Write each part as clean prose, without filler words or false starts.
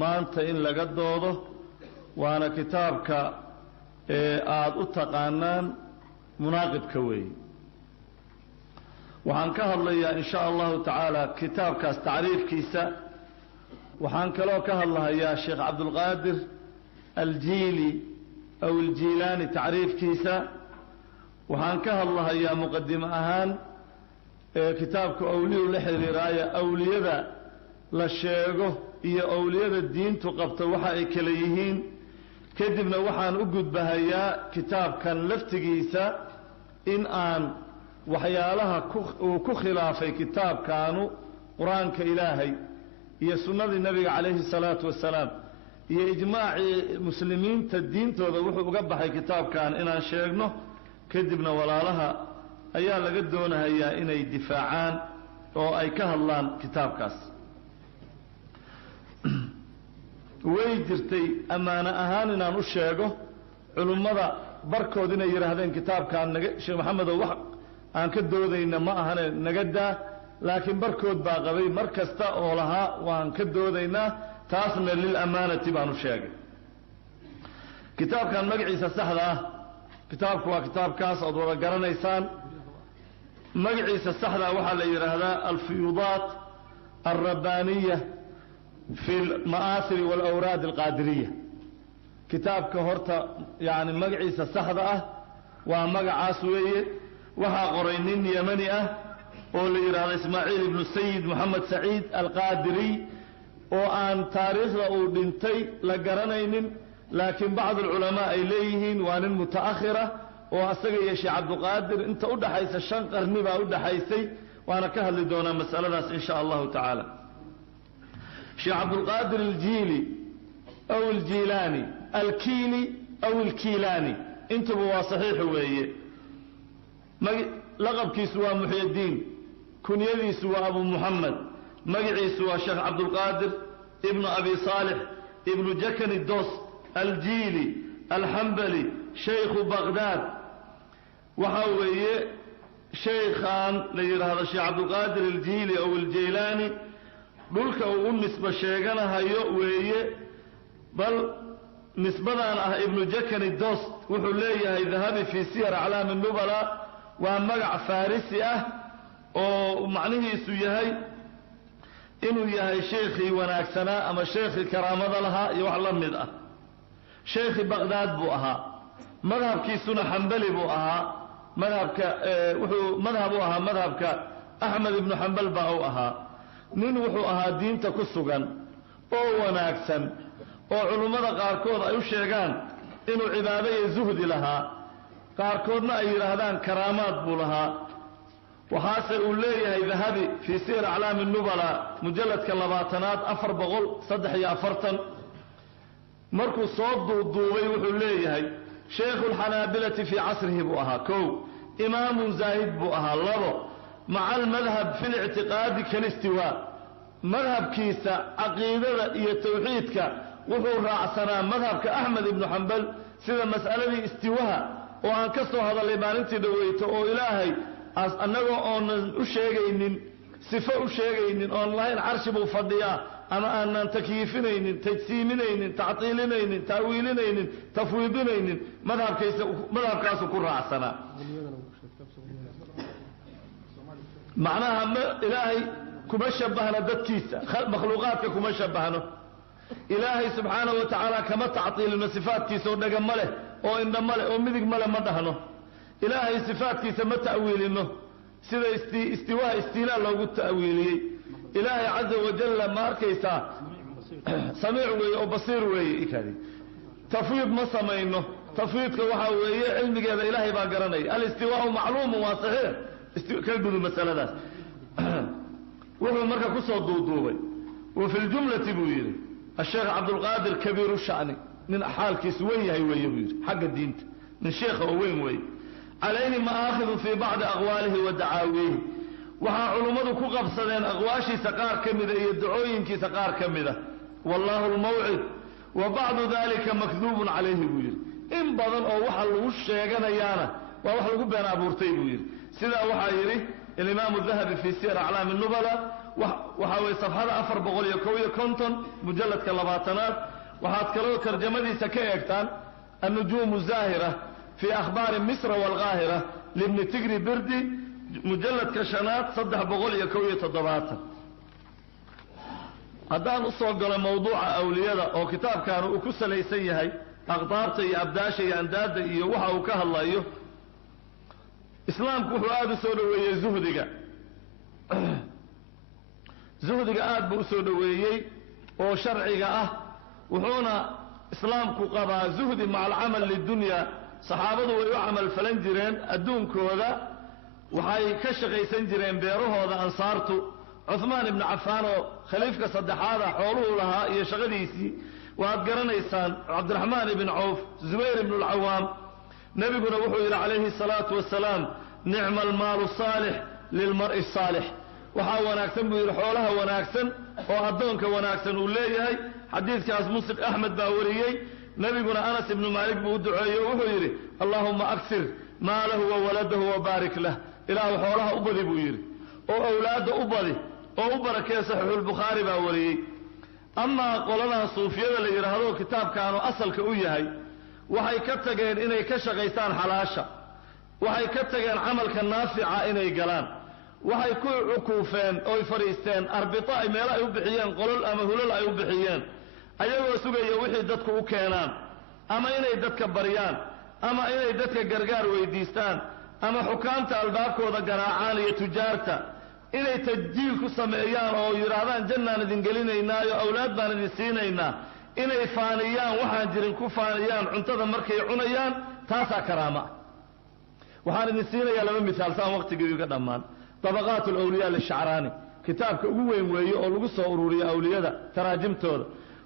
maanta in laga doodo waana kitaabka aad u taqaanaan munaaqibka weeye waxaan ka hadlayaa in sha allahu tacaala kitaabkaas tacriifkiisa waxaan kaloo ka hadlahayaa sheekh cabdulqaadir aljiili aw aljiilaani tacriifkiisa waxaan ka hadlahayaa muqadimo ahaan kitaabka awliyu la xiriiraaya awliyada la sheego iyo awliyada diintu qabto waxa ay kala yihiin kadibna waxaan u gudbahayaa kitaabkan laftigiisa in aan waxyaalaha uu ku khilaafay kitaabkaanu qur-aanka ilaahay iyo sunnadii nabiga calayhi salaatu wasalaam iyo ijmaacii muslimiinta diintooda wuxuu uga baxay kitaabkan inaan sheegno kadibna walaalaha ayaa laga doonahayaa inay difaacaan oo ay ka hadlaan kitaabkaas way jirtay ammaano ahaan inaan u sheego culummada barkood inay yidhaahdeen kitaabkaan sheekh maxamedow wax aan ka doodayna ma ahane naga daa laakiin barkood baa qabay mar kasta oo lahaa waan ka doodaynaa taasna lilamaanati baan u sheegay kitaabkan magaciisa saxda ah kitaabku waa kitaabkaas ood wada garanaysaan magaciisa saxda waxaa la yidhaahdaa alfuyuudaat alrabbaaniya fi alma'aasiri walawraad alqaadiriya kitaabka horta yani magaciisa saxda ah waa magacaas weeye waxaa qoray nin yamani ah oo la yidhaahdo ismaaciil ibnu sayid moxamed saciid alqaadiriy oo aan taariikhda uu dhintay la garanaynin laakiin bacd alculamaa ay leeyihiin waa nin muta'akhira oo asaga iyo sheekh cabdulqaadir inta u dhaxaysa 5 qarni baa u dhaxaysay waana ka hadli doonaa mas'aladaas in sha allahu tacaala sheekh cabdulqaadir aljiili aw aljiilaani alkiili aw alkiilaani intuba waa saxiix weeye laqabkiisu waa muxyidiin kunyadiisu waa abu muxamed magaciisu waa sheekh cabdulqaadir ibnu abi saalix ibnu jakani dos aljiili alxambali shaykhu baqdaad waxa weeye shaykhan la yidhaahdo sheekh cabdulqaadir aljiili aw aljaylaani dhulka uu u nisba sheeganahayo weeye bal nisbadan ah ibnu jakani dos wuxuu leeyahay dahabi fii siyar aclaami nubala waa magac farisi ah oo macnihiisu yahay inuu yahay sheekhii wanaagsanaa ama sheekhii karaamada lahaa iyo wax la mid ah sheekhi baqdaad buu ahaa madhabkiisuna xambali buu ahaa madhabka wuxuu madhab u ahaa madhabka axmed ibnu xambal baa u ahaa nin wuxuu ahaa diinta ku sugan oo wanaagsan oo culummada qaarkood ay u sheegaan inuu cibaado iyo zuhdi lahaa qaarkoodna ay yidhaahdaan karaamaad buu lahaa waxaase uu leeyahay dahabi fii siyar aclaami nubala mujalladka 20aad 443 markuu soo duuduubay wuxuu leeyahay sheekhu lxanaabilati fii casrihi buu ahaa 1 imaamun zaahid buu ahaa 2 maca almadhab fi lictiqaadi kalistiwaa madhabkiisa caqiidada iyo tawxiidka wuxuu raacsanaa madhabka axmed ibnu xambal sida mas'aladii istiwaha oo aan ka soo hadalay maalintii dhaweyto oo ilaahay annagoo oonan u sheegaynin sifo u sheegaynin oon lahayn carshi buu fadhiyaa ama aanan takyiifinaynin tajsiiminaynin tactiilinaynin taawiilinaynin tafwiidinaynin madhabkaasu ku raacsanaa macnaha ilaahay kuma shabahna dadkiisa makhluuqaadka kuma shabahno ilaahay subxaanahu wa tacaala kama tactiilino sifaadkiisa oo dhaga ma leh oo indha ma leh oo midig ma leh ma dhahno ilaahay sifaadkiisa ma ta'wiilino sida istiwaa istiilaa loogu ta'wiiliyey ilaahay caza wajalla ma arkaysaa samiic weeye oo basiir weeye tafwiid ma samayno tafwiidka waxaa weeye cilmigeeda ilaahay baa garanaya alistiwaau macluumun waa saxiix ka gudu masaladaas wuxuu marka ku soo duuduubay wa fi ljumlati buu yidhi الشيخ عبد القادر كبير الشأن من حالكيس ويه ويه حق الدين من شيخ وين ويه عليه مآخذ في بعض أغواله ودعاويه وها علماء كقب صدين أغواشي سقار كمذا يدعوين كي سقار كمذا والله الموعد وبعض ذلك مكذوب عليه وير إن بضن أو وحل وشيغان يانا ووحل قبنا أبورتي وير سيدا وحيري الإمام الذهبي في سير أعلام النبلة وحاوي صفحة 451 مجلد كاللباطنات وحاد كلو ترجمة سكيكتان النجوم الزاهرة في أخبار مصر والغاهرة لابن تجري بردي مجلد كشنات صدح بغوليا كوية الضباطة هدان أصوغل موضوع أولياء أو كتاب كانوا أكس ليسيهي أغطارتي أبداشي أنداد وحا وكه الله إيوه إسلام كوحو آد سودوية زهدك زهدك آد بسودوية وشرعك وحونا إسلام كوقبا زهد مع العمل للدنيا صحابته ويعمل فلنجرين أدون كوذا وحي كشغي سنجرين بيروه هذا أنصارته عثمان بن عفان خليفة صدحاذا حوله لها يشغليسي وأذكرنا إيسان عبد الرحمن بن عوف زبير بن العوام نبينا وحي عليه الصلاة والسلام نعم المال الصالح للمرء الصالح وحا وناكسن بيرحولها وناكسن وأدونك وناكسن وليهي حديث كاس مسلم أحمد باوريي نبينا أنس بن مالك بودعيه وحيري اللهم أكثر ماله وولده وبارك له إله حولها أبدي بويري وأولاد أبدي وأبركي صحيح البخاري باوريي أما قولنا صوفيا اللي يرهدوا كتاب كانوا أصل كأويهي وحي كتغين إني كشغيسان حلاشا وحي كتغين عمل كالنافعة إني قلان وحي كو عكوفين أو فريستين أربطاء ميلا يبحيين قولوا أما هلولا يبحيين أيها سوغي وحي دادك وكينان أما إني دادك بريان أما إني دادك قرقار ويديستان أما حكامة الباكو ذا قراعان يتجارتا إني تجيلكو سمعيان أو يرادان جنة ندنقلينينا يو أولاد بان ندسينينا إني فانيان وحان جرنكو فانيان عنتظا مركي عنيان تاسا كرامة وحان ندسينيا لما مثال سام وقت قريب قدامان طبقات الأولياء للشعراني كتابك أقوين ويو أو لقصة أرورية أولياء تراجمتور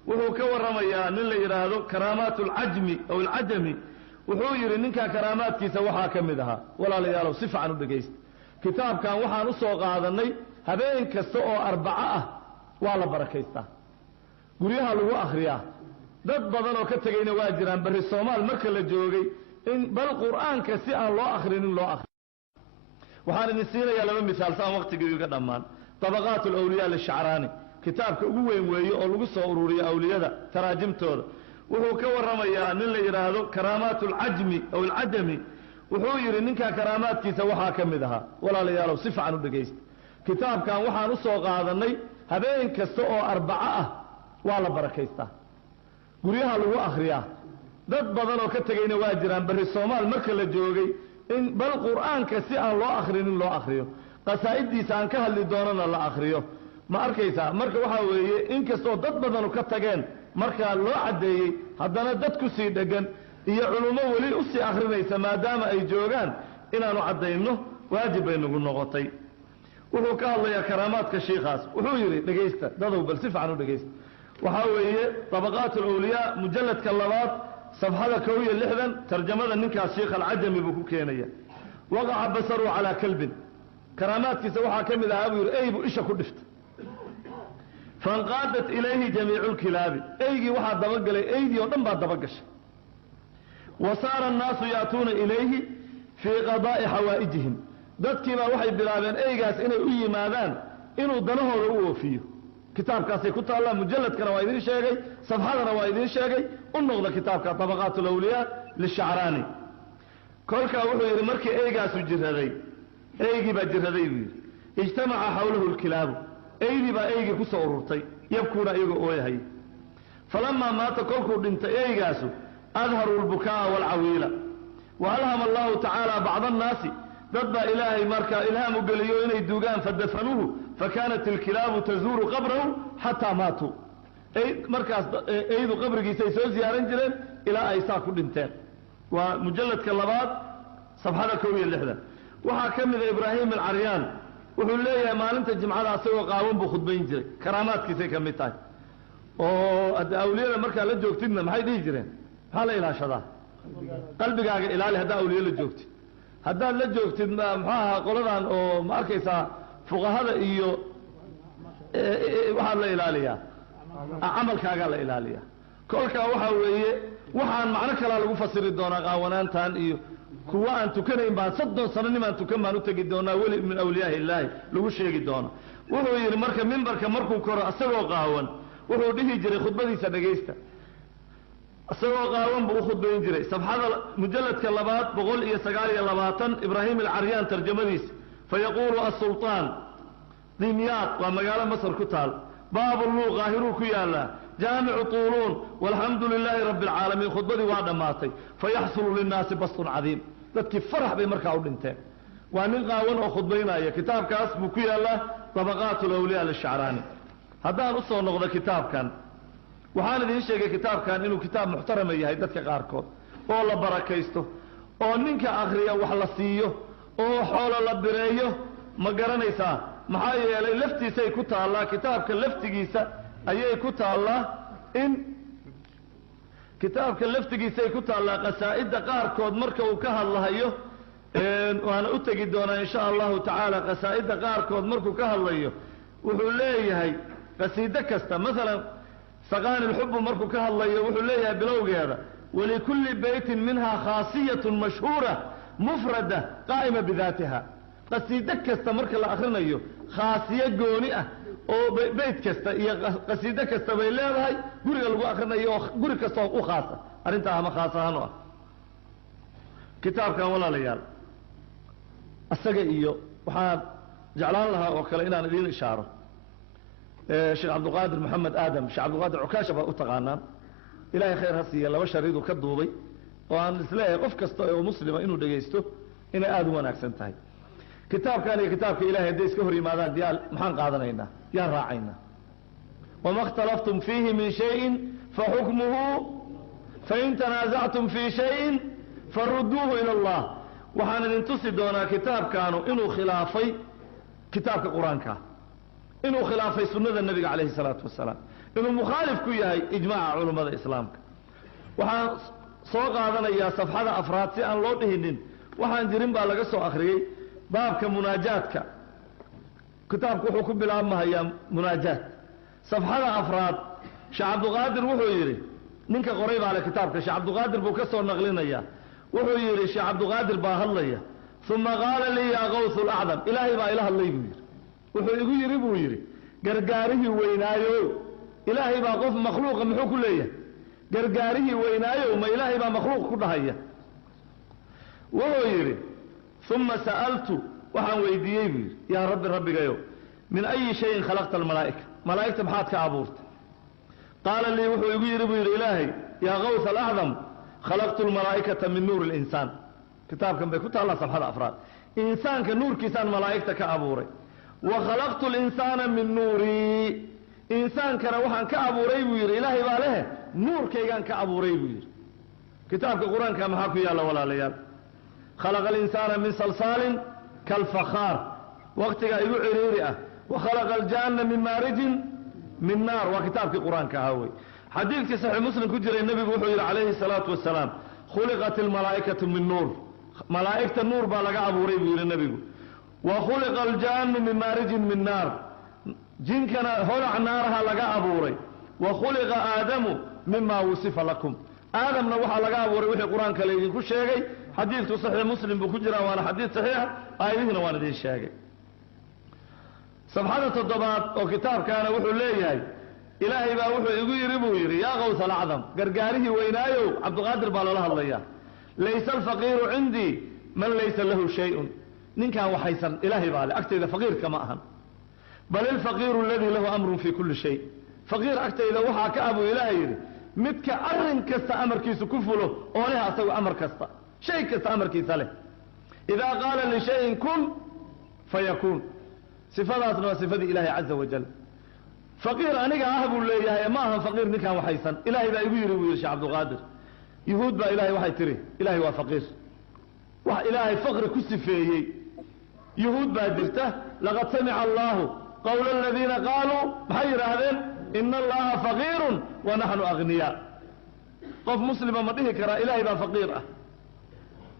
وهو كورميا نلا يراهدو كرامات العجمي أو العجمي وهو يري نينكا كرامات كيسا وحا كمدها ولا ليالو صفة عنو دقيست كتاب كان وحا نسو قادني هبين كستو أربعة ولا بركيستا قريها لغو أخريا dad badan oo ka tagayna waa jiraan bari Soomaal marka la joogay in bal Quraanka si aan loo akhrin loo akhriyo waxaan idin siinayaa laba misaal saan waqtigeedu ka dhamaan طبقات الأولياء للشعراني كتابك ugu weyn weeyo oo lagu soo ururiyo awliyada taraajimtooda wuxuu ka waramayaa nin la yiraahdo karamatul ajmi aw al adami wuxuu yiri ninka karaamaadkiisa waxa kamid aha walaalayaal si fiican u dhageyst kitaabkan waxaan u soo qaadanay habeen kasta oo arbaca ah waa la barakeystaa guriyaha lagu akhriyaa dad badan oo ka tagayna waa jiraan bari Soomaal marka la joogay in bal Quraanka si aan loo akhrin loo akhriyo qasaa'idiisa aan ka hadli doonana la akhriyo ma arkaysaa marka waxa weeye in kastoo dad badan ka tageen marka loo cadeeyay haddana dad ku sii dhagan iyo culumo wali u sii akhrinaysa maadaama ay joogaan inaanu cadeyno waajib ay nagu noqotay wuxuu ka hadlayaa karaamaadka sheekhaas wuxuu yiri dhageysta dadow bal si fiican u dhageysta waxa weeye طبقات الأولياء مجلد كاللبات صفحة كوية اللحظة ترجمة ninkaas sheekh al-Ajami buu ku keenaya وقع بصره على كلب كرامات كسوحة كمل أبير أيب إيش كدفت فانقادت إليه جميع الكلاب أيجي واحد دبق لي أيدي وضم بعد دبقش وصار الناس يأتون إليه في قضاء حوائجهم ذات كما وحي بلابين أيجاس إنه أي ماذان إنه ضنه رؤوه فيه كتاب كاسي كنت الله مجلد كنوايدين شاقي صفحة نوايدين شاقي النغض كتاب كطبقات الأولياء للشعراني كلك وحي مركي أيجاس الجرهدي ايجي بجردي اجتمع حوله الكلاب ايجي با ايجي كسو ururtay يبكون ايجو اويهي فلما مات كلكو دنت ايجاسو اظهروا البكاء والعويله والهم الله تعالى بعض الناس ضد الهي مركا الهام قليو اني دوغان فدفنوه فكانت الكلاب تزور قبره حتى ماتوا اي مركاس ايدو قبرغيسay soo ziyaaran jireen ilaa ay saa ku dhinteen waa mujalladka labaad safxada 1 waxaa kamid Ibrahim al-Aryan wuxuu leeyahay maalinta jimcada asagoo qaawan buu khudbayn jiray karaamaadkiisa kamid tahay oo awliyada marka la joogtidna maxay dhigi jireen waxa la ilaashada qalbigaaga ilaali hadaa awliyo la joogtid hadaa la joogtid maxaa qoladan oo ma arkaysa fuqahada iyo waxa la ilaaliyaa amalkaaga la ilaaliyaa kolka waxa weeye waxaan macna kala lagu fasiri doonaa qaawanaantan iyo kuwa aan tukanayn baan 30 sano nimaan tukan baan u tagi doonaa wali min awliyaa ilaahi lagu sheegi doona wuxuu yidhi marka mimbarka markuu koro asagoo qaawan wuxuu dhihi jiray khudbadiisa dhegaysta asagoo qaawan buu u khudbayn jiray safxada mujalladka 299 ibraahim alcaryaan tarjamadiisa fayaquulu as-sultaan dimyaat waa magaalo masar ku taal baabu luu qaahiruu ku yaallaa jaamicu tuuluun walxamdu lilaahi rabbi alcaalamiin khudbadii waa dhammaatay fayaxsulu linnaasi bastun cadiim dadkii farax bay markaa u dhinteen waa nin qaawan oo khudbaynaya kitaabkaas buu ku yaallaa طبقات الأولياء للشعراني هذا نصه نقطة كتاب كان وحان ذي شيء كتاب كان إنه كتاب محترم يهي دتك قاركود والله بركيسته oo ninka akhriya wax la siiyo oo xoolo la bireeyo ma garanaysaa maxaa yeelay laftiisa ay ku taala kitaabka laftigiisa ayay ku taala in kitaabka laftigiisa ay ku taala qasaa'ida qaarkood marka uu ka hadlayo waana u tagi doonaa insha Allah ta'ala qasaa'ida qaarkood markuu ka hadlayo wuxuu leeyahay qasiida kasta مثلا سقان الحب markuu ka hadlayo wuxuu leeyahay bilowgeeda ولكل بيت منها خاصية مشهورة مفردة قائمة بذاتها قصيدة كستا مركا لأخرنا خاصية قونئة أو بيت كستا قصيدة كستا بيلاه هاي قرق لغو أخرنا قرق كستا وخاصة أرنتها ما خاصة هنوة كتاب كان ولا ليال السقا إيو وحاب جعلان لها وكالإنا ندين إشارة شيخ عبد القادر محمد آدم شيخ عبد القادر عكاشة أتغانان إلهي خير هسي الله وشر يدو كدوبي وأن إسلاه قف كستا ومسلمة إنه دقيستو إنه آدم وناكسن تاي كتاب كان كتابك إلهي ديس كهري ماذا ديال محان قادنينا يا راعينا وما اختلفتم فيه من شيء فحكمه فإن تنازعتم في شيء فردوه إلى الله وحان ننتصي دونا كتاب كانوا إنه خلافي كتابك قرآن كان إنه خلافي سنة النبي عليه الصلاة والسلام إنه مخالف كيهي إجماع علماء الإسلام وحان سوق هذا يا صفحة أفراد سيئان لو تهنين وحان جرين بالغا سو أخري بابك مناجاتك كتابك حكم بالعامة هي مناجات صفحة أفراد شيخ عبد القادر وحو يري نينك قريب على كتابك شيخ عبد القادر بوكسو نغلين إياه وحو يري شيخ عبد القادر باهلية ثم قال لي يا غوث الأعظم إلهي با إله الله يقول وحو يري بو يري قرقاره وينايو إلهي با قف مخلوق محو كلية قرقاره وينايو ما إلهي با مخلوق كلها وهو يري ثم سألت وحن ويديي يا رب ربي قيو من أي شيء خلقت الملائكة ملائكة بحاتك عبورت قال لي وحو يري إلهي يا غوث الأعظم خلقت الملائكة من نور الإنسان كتاب كان بيكوت الله صفحة أفراد إنسان كنور كيسان ملائكتك عبوري وخلقت الإنسان من نوري إنسان كان وحن كأبوري وير إلهي باله نور كيغان كأبوري وير كتابك القرآن كان محاكو يالا ولا ليال خلق الإنسان من صلصال كالفخار وقتك يقول عريرئة وخلق الجان من مارج من نار وكتابك القرآن كهوي حديث صحيح مسلم كجر النبي بوحي عليه الصلاة والسلام خلقت الملائكة من نور ملائكة النور بالغا أبوري وير النبي وخلق الجان من مارج من نار جن كان هلع نارها لقى أبوري وخلق آدم مما وصف لكم آدم نوحى لقى أبوري وحي قرآن كليين كل شيء حديث صحيح مسلم بكجرة وانا حديث صحيح آيهنا وانا دي الشيء صفحة الضباط وكتاب كان وحو ليه إلهي با وحو يقول يري يا غوث العظم قرقاره وينايو عبد القادر بالله الله إياه ليس الفقير عندي من ليس له شيء ننكا وحيسا إلهي بالي أكتب فقير كما أهم بل الفقير الذي له أمر في كل شيء فقير أكتر إذا وحى كأبو إلهي متك أرن كستا أمر كيس كفله ولها أسوي أمر كستا شيء كستا أمر كيس له إذا قال لشيء كن فيكون صفاتنا وصفات إلهي عز وجل فقير أنك أهبوا لي ما هم فقير نكا وحيسا إلهي با يبير ويرشي عبد القادر يهود با إلهي وحي تري إلهي وفقير إلهي فقر كسفيه يهود با درته لقد سمع الله قول الذين قالوا بحير هذين إن الله فقير ونحن أغنياء قف مسلم مديه كرا إلهي با فقير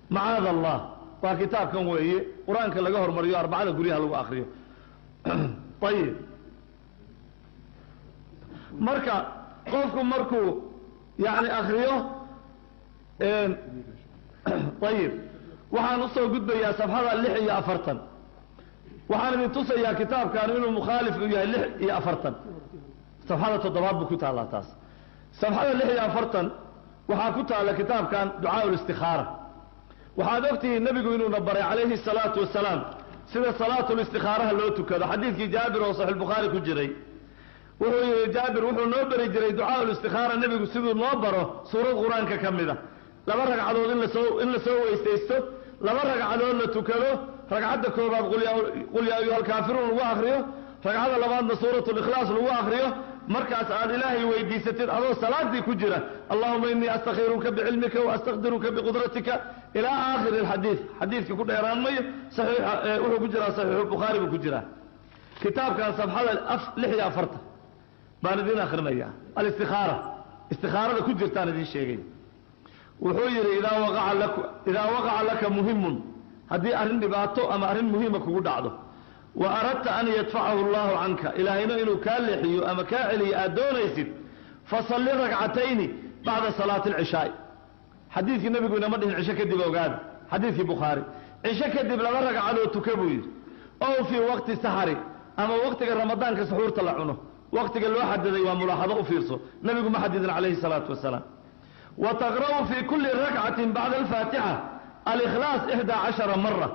معاذ الله وكتاب كان وهي قرآن كان لقهر مريو 4 قريها لو آخريو طيب مركا قفكم مركو يعني آخريو طيب وحان نصو قد يا صفحة اللحية أفرطن waxaan idin tusayaa kitaabkan inuu mukhaalif u yahay 46 safxada 7 buu ku taalaa taas safxada 46 waxaa ku taala kitaabkan ducaa ul-istikhaara waxaad ogtihiin nabigu inuu nabaray calayhi salaatu wasalaam sida salaatu ul-istikhaaraha loo tukado xadiidkii jaabir oo sahih bukhari ku jiray wuxuu yiri jaabir wuxuu noo bari jiray ducaa ul-istikhaara nabigu siduu noo baro suurad quraanka kamida laba ragcadood in la soo weystaysto laba ragcadood la tukado ragcadda koobaad qul yaa ayyuhal kaafiruun lagu akhriyo ragcada labaadna suuratul ikhlaas lagu akhriyo markaas aad ilaahay weydiisatid adoo salaadii ku jira allahumma inni astakhiruka bi'ilmika wa astaqdiruka biqudratika ila aakhir alhadith hadithki ku dheeraan mayo sahih wuxuu ku jira sahih bukhari ku jira kitaabkan safxada 46 baan idin akhrinaya al-istikhaara ku jirtaan idin sheegay wuxuu yiri idaa waqa'a laka muhimun hadii arrin dhibaato ama arrin muhiima kugu dhacdo wa aradta an yadfa'ahu Allahu anka ilaahina inuu ka leexiyo ama ka celiyo adoonaysid fasalli rak'atayn ba'da salati al-isha hadithki nabigu inama dhihin isha kadib ogaad hadithki bukhari isha kadib laba ragcadood tukabuu yiri oo fi waqti sahari ama waqtiga ramadaanka suxuurta la cuno waqtiga loo xadiday waa mulaaxado u fiirso nabigu ma xadidin calayhi salaatu wasalaam وتقرأ في كل ركعة بعد الفاتحة الإخلاص 11 مرة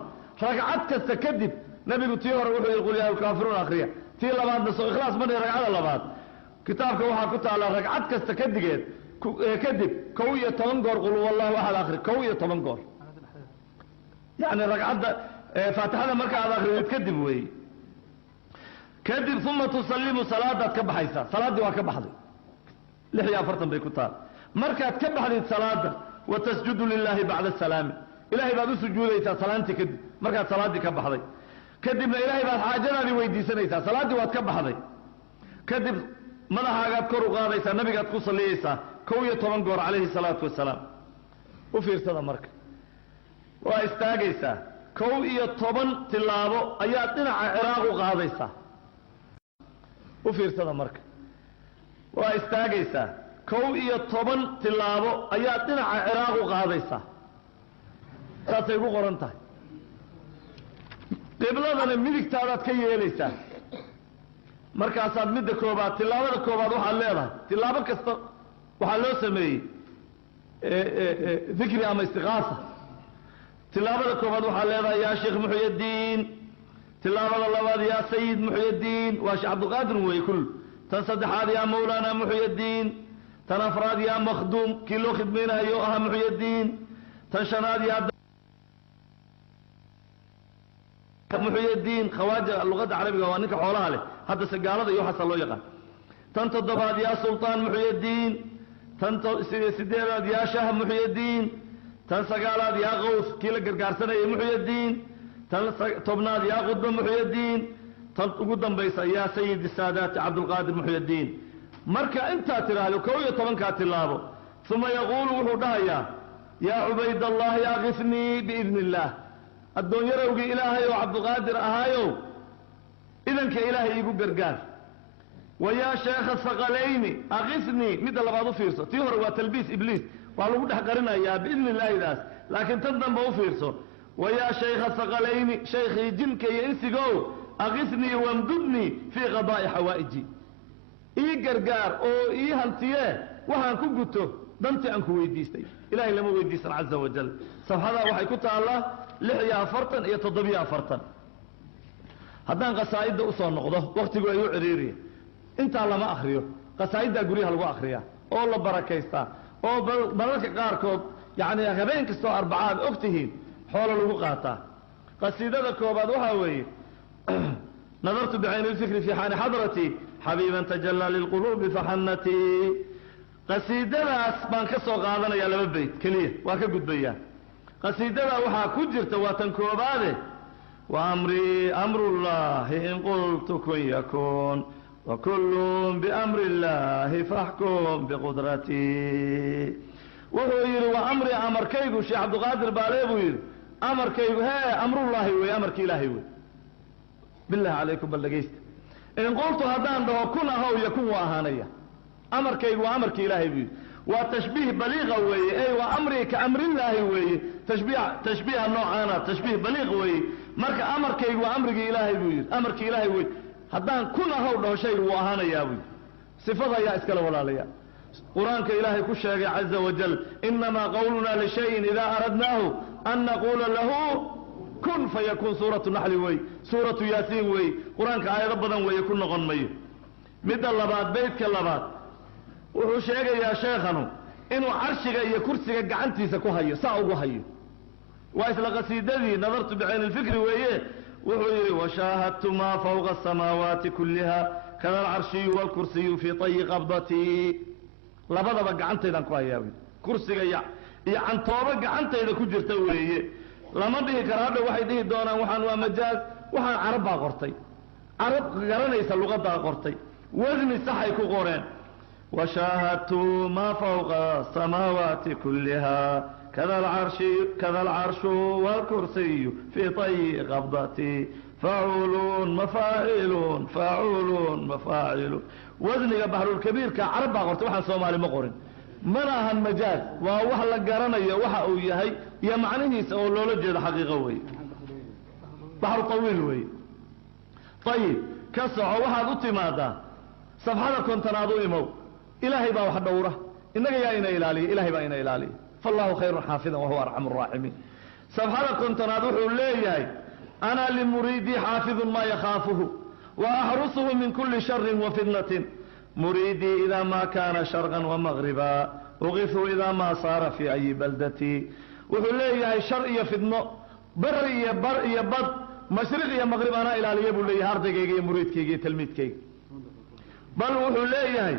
ركعت كستكدب نبي تيور يقول يا الكافرون آخرية تي لبعض نسو إخلاص من ركعة لبعض كتابك وحا كنت على ركعت كستكدب كدب كوية تمنقر قل والله أحد آخر كوية تمنقر يعني ركعت فاتحة مركع آخر يتكدب وي كدب ثم تسلم صلاة كبحيسة صلاة دي وكبحضي لحيا فرطن بيكتاب markaad ka baxdid salaada wa tasjudu lillahi ba'da salaam ilaahay baad u sujuudaysaa salaantii kadib markaad salaadii ka baxday kadibna ilaahay baad xaajadaadii weydiisanaysaa salaadii waad ka baxday kadib madaxaagaad kor u qaadaysaa nabigaad ku saliyaysaa 12 goor calayhi salaatu wasalaam u fiirsada marka waa istaagaysaa 12 tilaabo ayaa dhinaca ciraaq u qaadaysaa u fiirsada marka waa istaagaysaa 12 tilaabo ayaa dhinaca ciraaq u qaadaysa saasay ugu qoran tahay qibladana midigtaadaad ka yeelaysaa markaasaad midda koobaad tilaabada koobaad waxaad leedahay tilaabo kasta waxaa loo sameeyey dikri ama istiqaasa tilaabada koobaad waxaa leedahay yaa sheekh muxyidiin tilaabada labaad yaa sayid muxyidiin waa sheekh cabdulqaadir weeye kul tan saddexaad yaa mawlaana muxyidiin tan afraad yaa makhduum kii loo khidmaynayo aha muxyidiin tan shanaad yaa muxyidiin khawaaja luqada carabiga waa ninka xoolaha leh hadda sagaalada iyo waxa loo yaqaan tan toddobaad yaa sultaan muxyidiin tan sideedaad yaa shah muxyidiin tan sagaalaad yaa qaws kii la gargaarsanayay muxyidiin tan tobnaad yaa qudba muxyidiin tan ugu dambaysa yaa sayid saadaat abdulqaadir muxyidiin marka inta tiraahdo 12 ka tilaabo thumma yaqulu wuxuu dhahayaa yaa ubaydallah yaghithni biidnillah addoonyarowgi ilaahay oo abdulqaadir ahaayo idanka ilaahay igu gargaar ويا شيخ الثقلين أغثني مدى لبعض فيرسو تيهر وتلبيس إبليس وعلى قد حقرنا يا بإذن الله ذاس لكن تنظم بو فيرسو ويا شيخ الثقلين شيخي جنك ينسقو أغثني وامددني في قضاء حوائجي إيه قرقار أو إيه هانتيه وهان كوكوتو دمتي أنكو ويديستي إلهي لما ويديسن عز وجل صفحة وحي كتا الله لحيا فرطا يتضبيا فرطا هدان قصائد أصول نقضه وقت يقول أيو عريري انت لما اخريو قصايد غوريها لو اخريا او لا بركيستا او بركه قاركود يعني habeen kasto arbacad ogtihiin xoolo lagu qaata qasiidada koobaad waxa weeye نظرت بعين الفكر في حال حضرتي حبيبا تجلى للقلوب فحنتي قصيدadaas baan ka soo qaadanaya laba bayt kaliya waa ka gudbaya qasiidada waxa ku jirta waa tan koobaade wa amri amrullah in qultu kun yakun وكل بأمر الله فاحكم بقدرتي وهو وأمر أمر كيغو شيخ عبد القادر باليبو أمر كيغو هي أمر الله وأمر إلهي بالله عليكم بلغيست إن قلت هدان ده كن هو يكون وأهانية أمر كيغو أمر إلهي وتشبيه بليغ وي أي وأمري كأمر الله وي تشبيه النوع أنا تشبيه بليغ وي marka amarkaygu waa amrigii ilaahay buu yidhi amarkii ilaahay wey haddaan kuna haw dhaho shaygu wuu ahaanayaa buu sifada ayaa iskala walaalaya qur-aanka ilaahay ku sheegay caza wajal inamaa qawlunaa lishayin idaa aradnaahu an naquula lahu kun fayakun suuratu naxli wey suuratu yaasiin wey qur-aanka aayado badan weeye ku noqon mayo midda labaad beydka labaad wuxuu sheegayaa sheekhanu inuu carshiga iyo kursiga gacantiisa ku hayo saa ugu hayo waa isla qasiidadii nadartu bicayni lfikri weeye wuxuu yidhi washaahadtu maa fawqa asamaawaati kulliha kada alcarshiyu waalkursiyu fii tayi qabdatii labadaba gacantaydan ku hayaa wy kursiga iyo cantoobo gacantayda ku jirta weeye lama dhihi karo hadha waxay dhihi doonaan waxaan waa majaaz waxaan carab baa qortay carab garanaysa luqadaa qortay wasni saxay ku qoreen washaahadtu maa fawqa asamaawaati kulliha kada alcarshu waalkursiyu fii tayi qabdatii facuuluun mafaaciluun facuuluun mafaaciluun wasniga baxrulkabiirka carab baa qortay waxaan soomaali ma qorin mana ahan majaaz waa wax la garanayo waxa uu yahay iyo macnihiisa oo loola jeedo xaqiiqo weeye baxru tawiil weeye ayib ka soco waxaad u timaadaa safxada kontonaad u imow ilaahay baa wax dhowra innaga yaa ina ilaaliya ilaahay baa ina ilaaliya faallahu khayrun xaafidan wahuwa arxamu araaximiin safxada kontonaad wuxuu leeyahay ana limuriidii xaafidun maa yakhaafuhu wa axrusuhu min kuli sharin wa fitnatin muriidii idaa maa kaana sharqan wamaqriba uqifu idaa maa saara fii ayi baldatii wuxuu leeyahay shar iyo fidno beri iyo bar iyo bad mashriq iyo maqrib anaa ilaaliya buu leeyahay ardaygayga iyo muriidkayga iyo talmiidkayga bal wuxuu leeyahay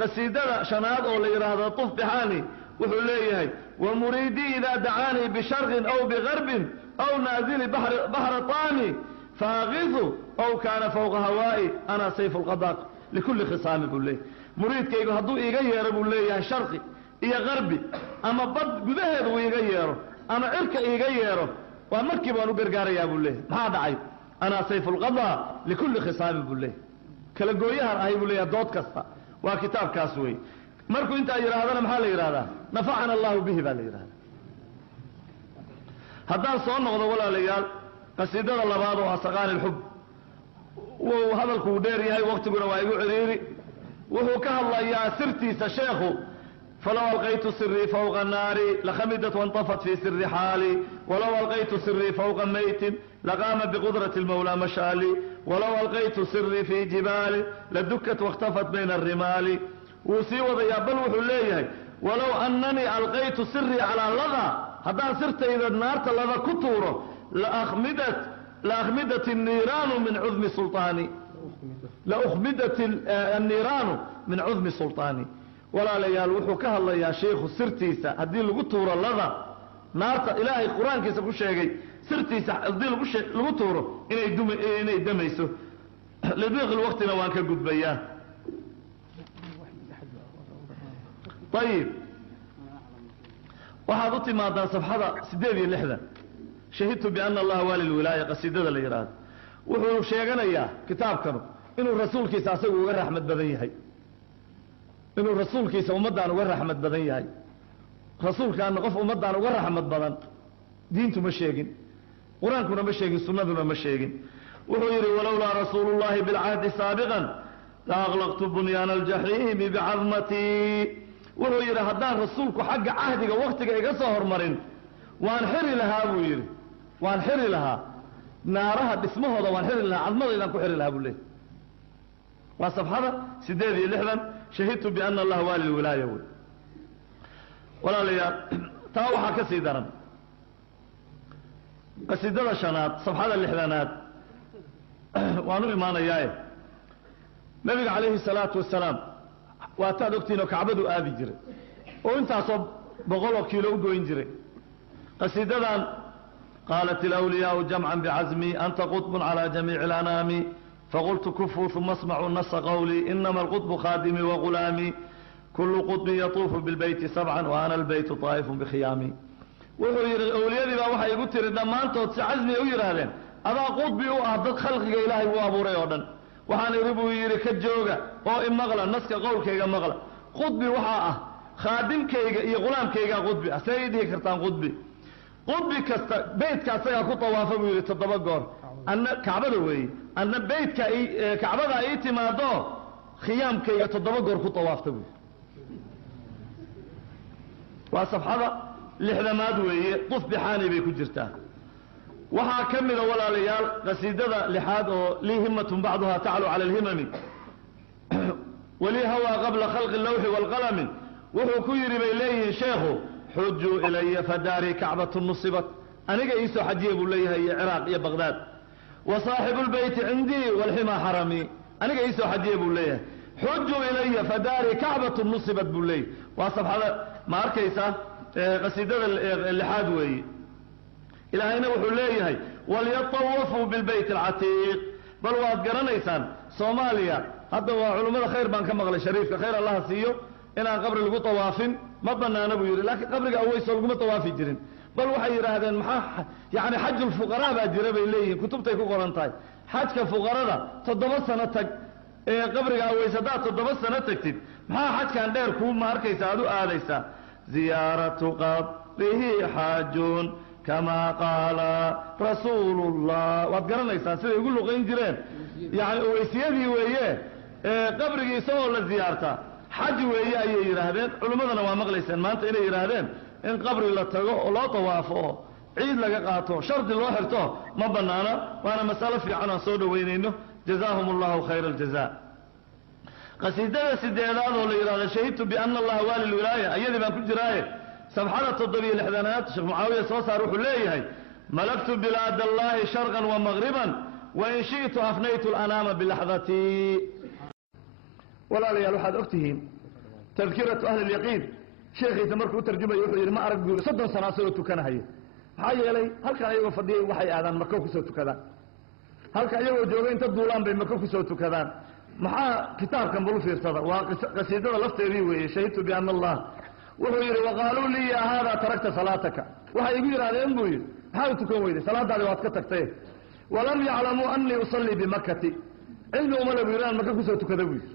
qasiidada shanaad oo la yidhaahdo tuf bixaani wuxuu leeyahay wamuriidii idaa dacaanii bisharqin aw bigarbin aw naazili baxra taani faaqifu aw kaana fawqa hawaa'i ana sayfu lqadaaq likulli khisaami buu leeyahay muriidkaygu hadduu iiga yeero buu leeyahay sharqi iyo qarbi ama bad gudaheeda uu iiga yeero ama cirka iiga yeero waa markii baan u gargaarayaa buu leeyahay maxaa dhacay ana sayfu lqadaa likulli khisaami buu leeyahay kala gooyahan ahay buu leeyahay dood kasta waa kitaabkaas wey markuu intaa yidhaahdana maxaa la yidhahdaa nafacana allahu bihi baa la yidhahdaa haddaan soo noqdo walaalayaal qasiidada labaad oo asaqaani lxub wuu hadalkuu dheer yahay waktiguna waa igu ciriiri wuxuu ka hadlayaa sirtiisa sheekhu falow alqaytu sirii fawqa naari lakhamidat waintafat fii siri xaali walow alqaytu sirii fawqa maytin laqaama biqudrati lmawlaa mashaali walow alqaytu sirii fii jibaali ladukat wakhtafat bayna arimaali wuu sii wadayaa bal wuxuu leeyahay walow ananii alqaytu sirii calaa lada haddaan sirtayda naarta lada ku tuuro laأkhmidat الniiraanu min cudmi sulطaani laukhmidat الniiraanu min cudmi sulطaani walaalayaal wuxuu ka hadlayaa sheikhu sirtiisa haddii lagu tuuro lada naarta ilaahay qur-aankiisa ku sheegay sirtiisa haddii lagu tuuro inay damayso lidiiq lwaqtina waan ka gudbayaa ayib waxaad u timaadaan safxada 8 shahidtu biana allaha waali lwilaaya qasiidada la yidhaahdo wuxuu sheeganayaa kitaabkanu inuu rasuulkiisa asagu uga raxmad badan yahay inuu rasuulkiisa ummaddaan uga raxmad badan yahay rasuulkaana qof ummaddaan uga raxmad badan diintu ma sheegin qur-aankuna ma sheegin sunnaduna ma sheegin wuxuu yidhi walowlaa rasuulu llahi bilcahdi saabiqan la aqlaqtu bunyaana aljaxiimi bicadmatii wuxuu yidhi haddaan rasuulku xagga cahdiga waktiga iga soo hormarin waan xiri lahaa buu yidhi waan xiri lahaa naaraha dhismahooda waan xiri lahaa cadmadaydaan ku xiri lahaa buu leeyay waa safxada 8 shahidtu biana allaha waali lwilaaya wey walaalayaal taa waxaa ka sii daran qasiidada shanaad safxada 6aad waan u imaanayaae nabiga calayhi salaatu wasalaam waataad ogtiin oo kacbadu aadi jiray oo intaasoo 100 kiilo u goyn jiray qasiidadan qaalat alawliyaau jamcan bicazmi anta qطb calى jamiici اlanaami faqultu kufuu uma asmacuu nasa qawlii inama alqطbu khaadimii wagulaamii kulu qطbin yatuufu bilbeyti 7 wa ana albaytu طaa'ifu bikhiyaami wuxuu yidhi awliyadii baa waxay igu tiri dhammaantood si casmiya u yidhaahdeen adaa qudbi u ah dad khalqiga ilaahay u abuuray oo dhan waxaan idhi buu yidhi ka jooga oo imaqla naska qowlkayga maqla qudbi waxaa ah khaadimkayga iyo qulaamkaygaa qudbi ah see ii dhihi kartaan qudbi qudbi kasta beydka asagaa ku tawaafa buu yidhi 7 goor anna kacbada weeye anna beydka kacbada ay timaado khiyaamkayga 7 goor ku tawaafta buu waa safxada 60maad weeye quf bixaani bay ku jirtaa waxaa ka mida walaalayaal qasiidada 6aad oo lii himmatun bacduha taclu cala alhimami walii hawaa qabla khalqi allawxi waalqalami wuxuu ku yidhi bay leeyihiin sheekhu xujuu ilaya fadaarii kacbatun nusibat aniga iisoo xajiya buu leeyahay iyo ciraaq iyo baqdaad wa saaxibu lbeyti cindii walximaa xarami aniga iisoo xajiya buu leeyahay xujuu ilaya fadaarii kacbatun nusibat buu leeyahay waa safxada ma arkaysaa qasiidada 6aad weeye ilaahayna wuxuu leeyahay walyatawafuu bilbayt alcatiiq bal waad garanaysaan soomaaliya hadda waa culummada khayr baan ka maqlay shariifka khayr allaha siiyo inaan qabri lagu tawaafin ma banaana buu yidhi laakiin qabriga aweyso laguma tawaafi jirin bal waxay yidhaahdeen maxaa yani xajulfuqaraa baa jira bay leeyihiin kutubtay ku qoran tahay xajka fuqarada 7 sano tag qabriga aweys haddaad 7 sano tagtid maxaa xajkan dheer kuu ma arkaysa aad u aadaysaa ziyaaratu qabrihi xaajun kama qaala rasuulullah waad garanaysaan siday ugu luqayn jireen yani uweysiyadii weeye qabrigii isagoo la ziyaartaa xaj weeye ayay yidhaahdeen culimmadana waa maqlayseen maanta inay yidhaahdeen in qabri la tago oo loo tawaafo oo ciid laga qaato shardi loo xirto ma banaana waana masalo fiican aan soo dhaweynayno jazaahum allahu khayra aljaza qasiidada 8aad oo la yidhahdo shahidtu biana allaha waali lwilaaya ayadii baan ku jiraaye safxada 67aad sheekh mucaawiya soo saar wuxuu leeyahay malaktu bilaad allahi sharqan wa maghriban wain shi'tu afnaytu alanaama bilaxdati walaalayaal waxaad ogtihiin tadkiratu ahli lyaqiin sheekhiisa markuu u tarjumayo wuxuu yidhi ma arag buu yidhi 30 sano asagoo tukanahaya maxaa yeelay halkan ayagoo fadhiyay waxay aadaan mako kusoo tukadaan halka ayagoo jooga inta duulaan bay mako kusoo tukadaan maxaa kitaabkan bal u fiirsada waa qasiidada lafteedii weeye shahidtu biana allah wuxuu yidhi waqaaluu lii ya haadaa tarakta salaataka waxay igu yidhaahdeen buu yidhi maxaa u tukan weyday salaadaadi waad ka tagtay walam yaclamuu anii usallii bimakati cilmi umale buu yidhi aan maka kusoo tukada buu yidhi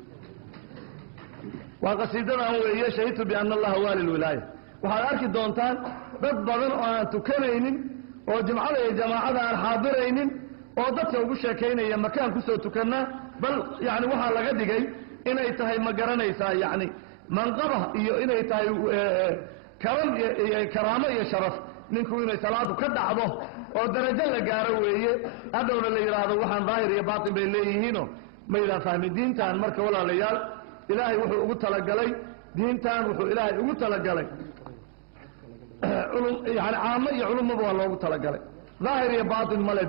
waa qasiidadan weeye shahidtu biana allaha waali lwilaaya waxaad arki doontaan dad badan oo aan tukanaynin oo jimcada iyo jamaacada aan xaadiraynin oo dadka ugu sheekaynaya makaan kusoo tukannaa bal yani waxaa laga dhigay inay tahay ma garanaysaa yani manqaba iyo inay tahay karaamo iyo sharaf ninku inay salaadu ka dhacdo oo darajo la gaaro weeye hadhowna la yidhaahdo waxaan daahir iyo baatin bay leeyihiino maydaan fahmin diintan marka walaalayaal ilaahay wuxuu ugu talagalay diintan wuxuu ilaahay ugu talagalay yani caamo iyo culummaba waa loogu talagalay daahir iyo baatin male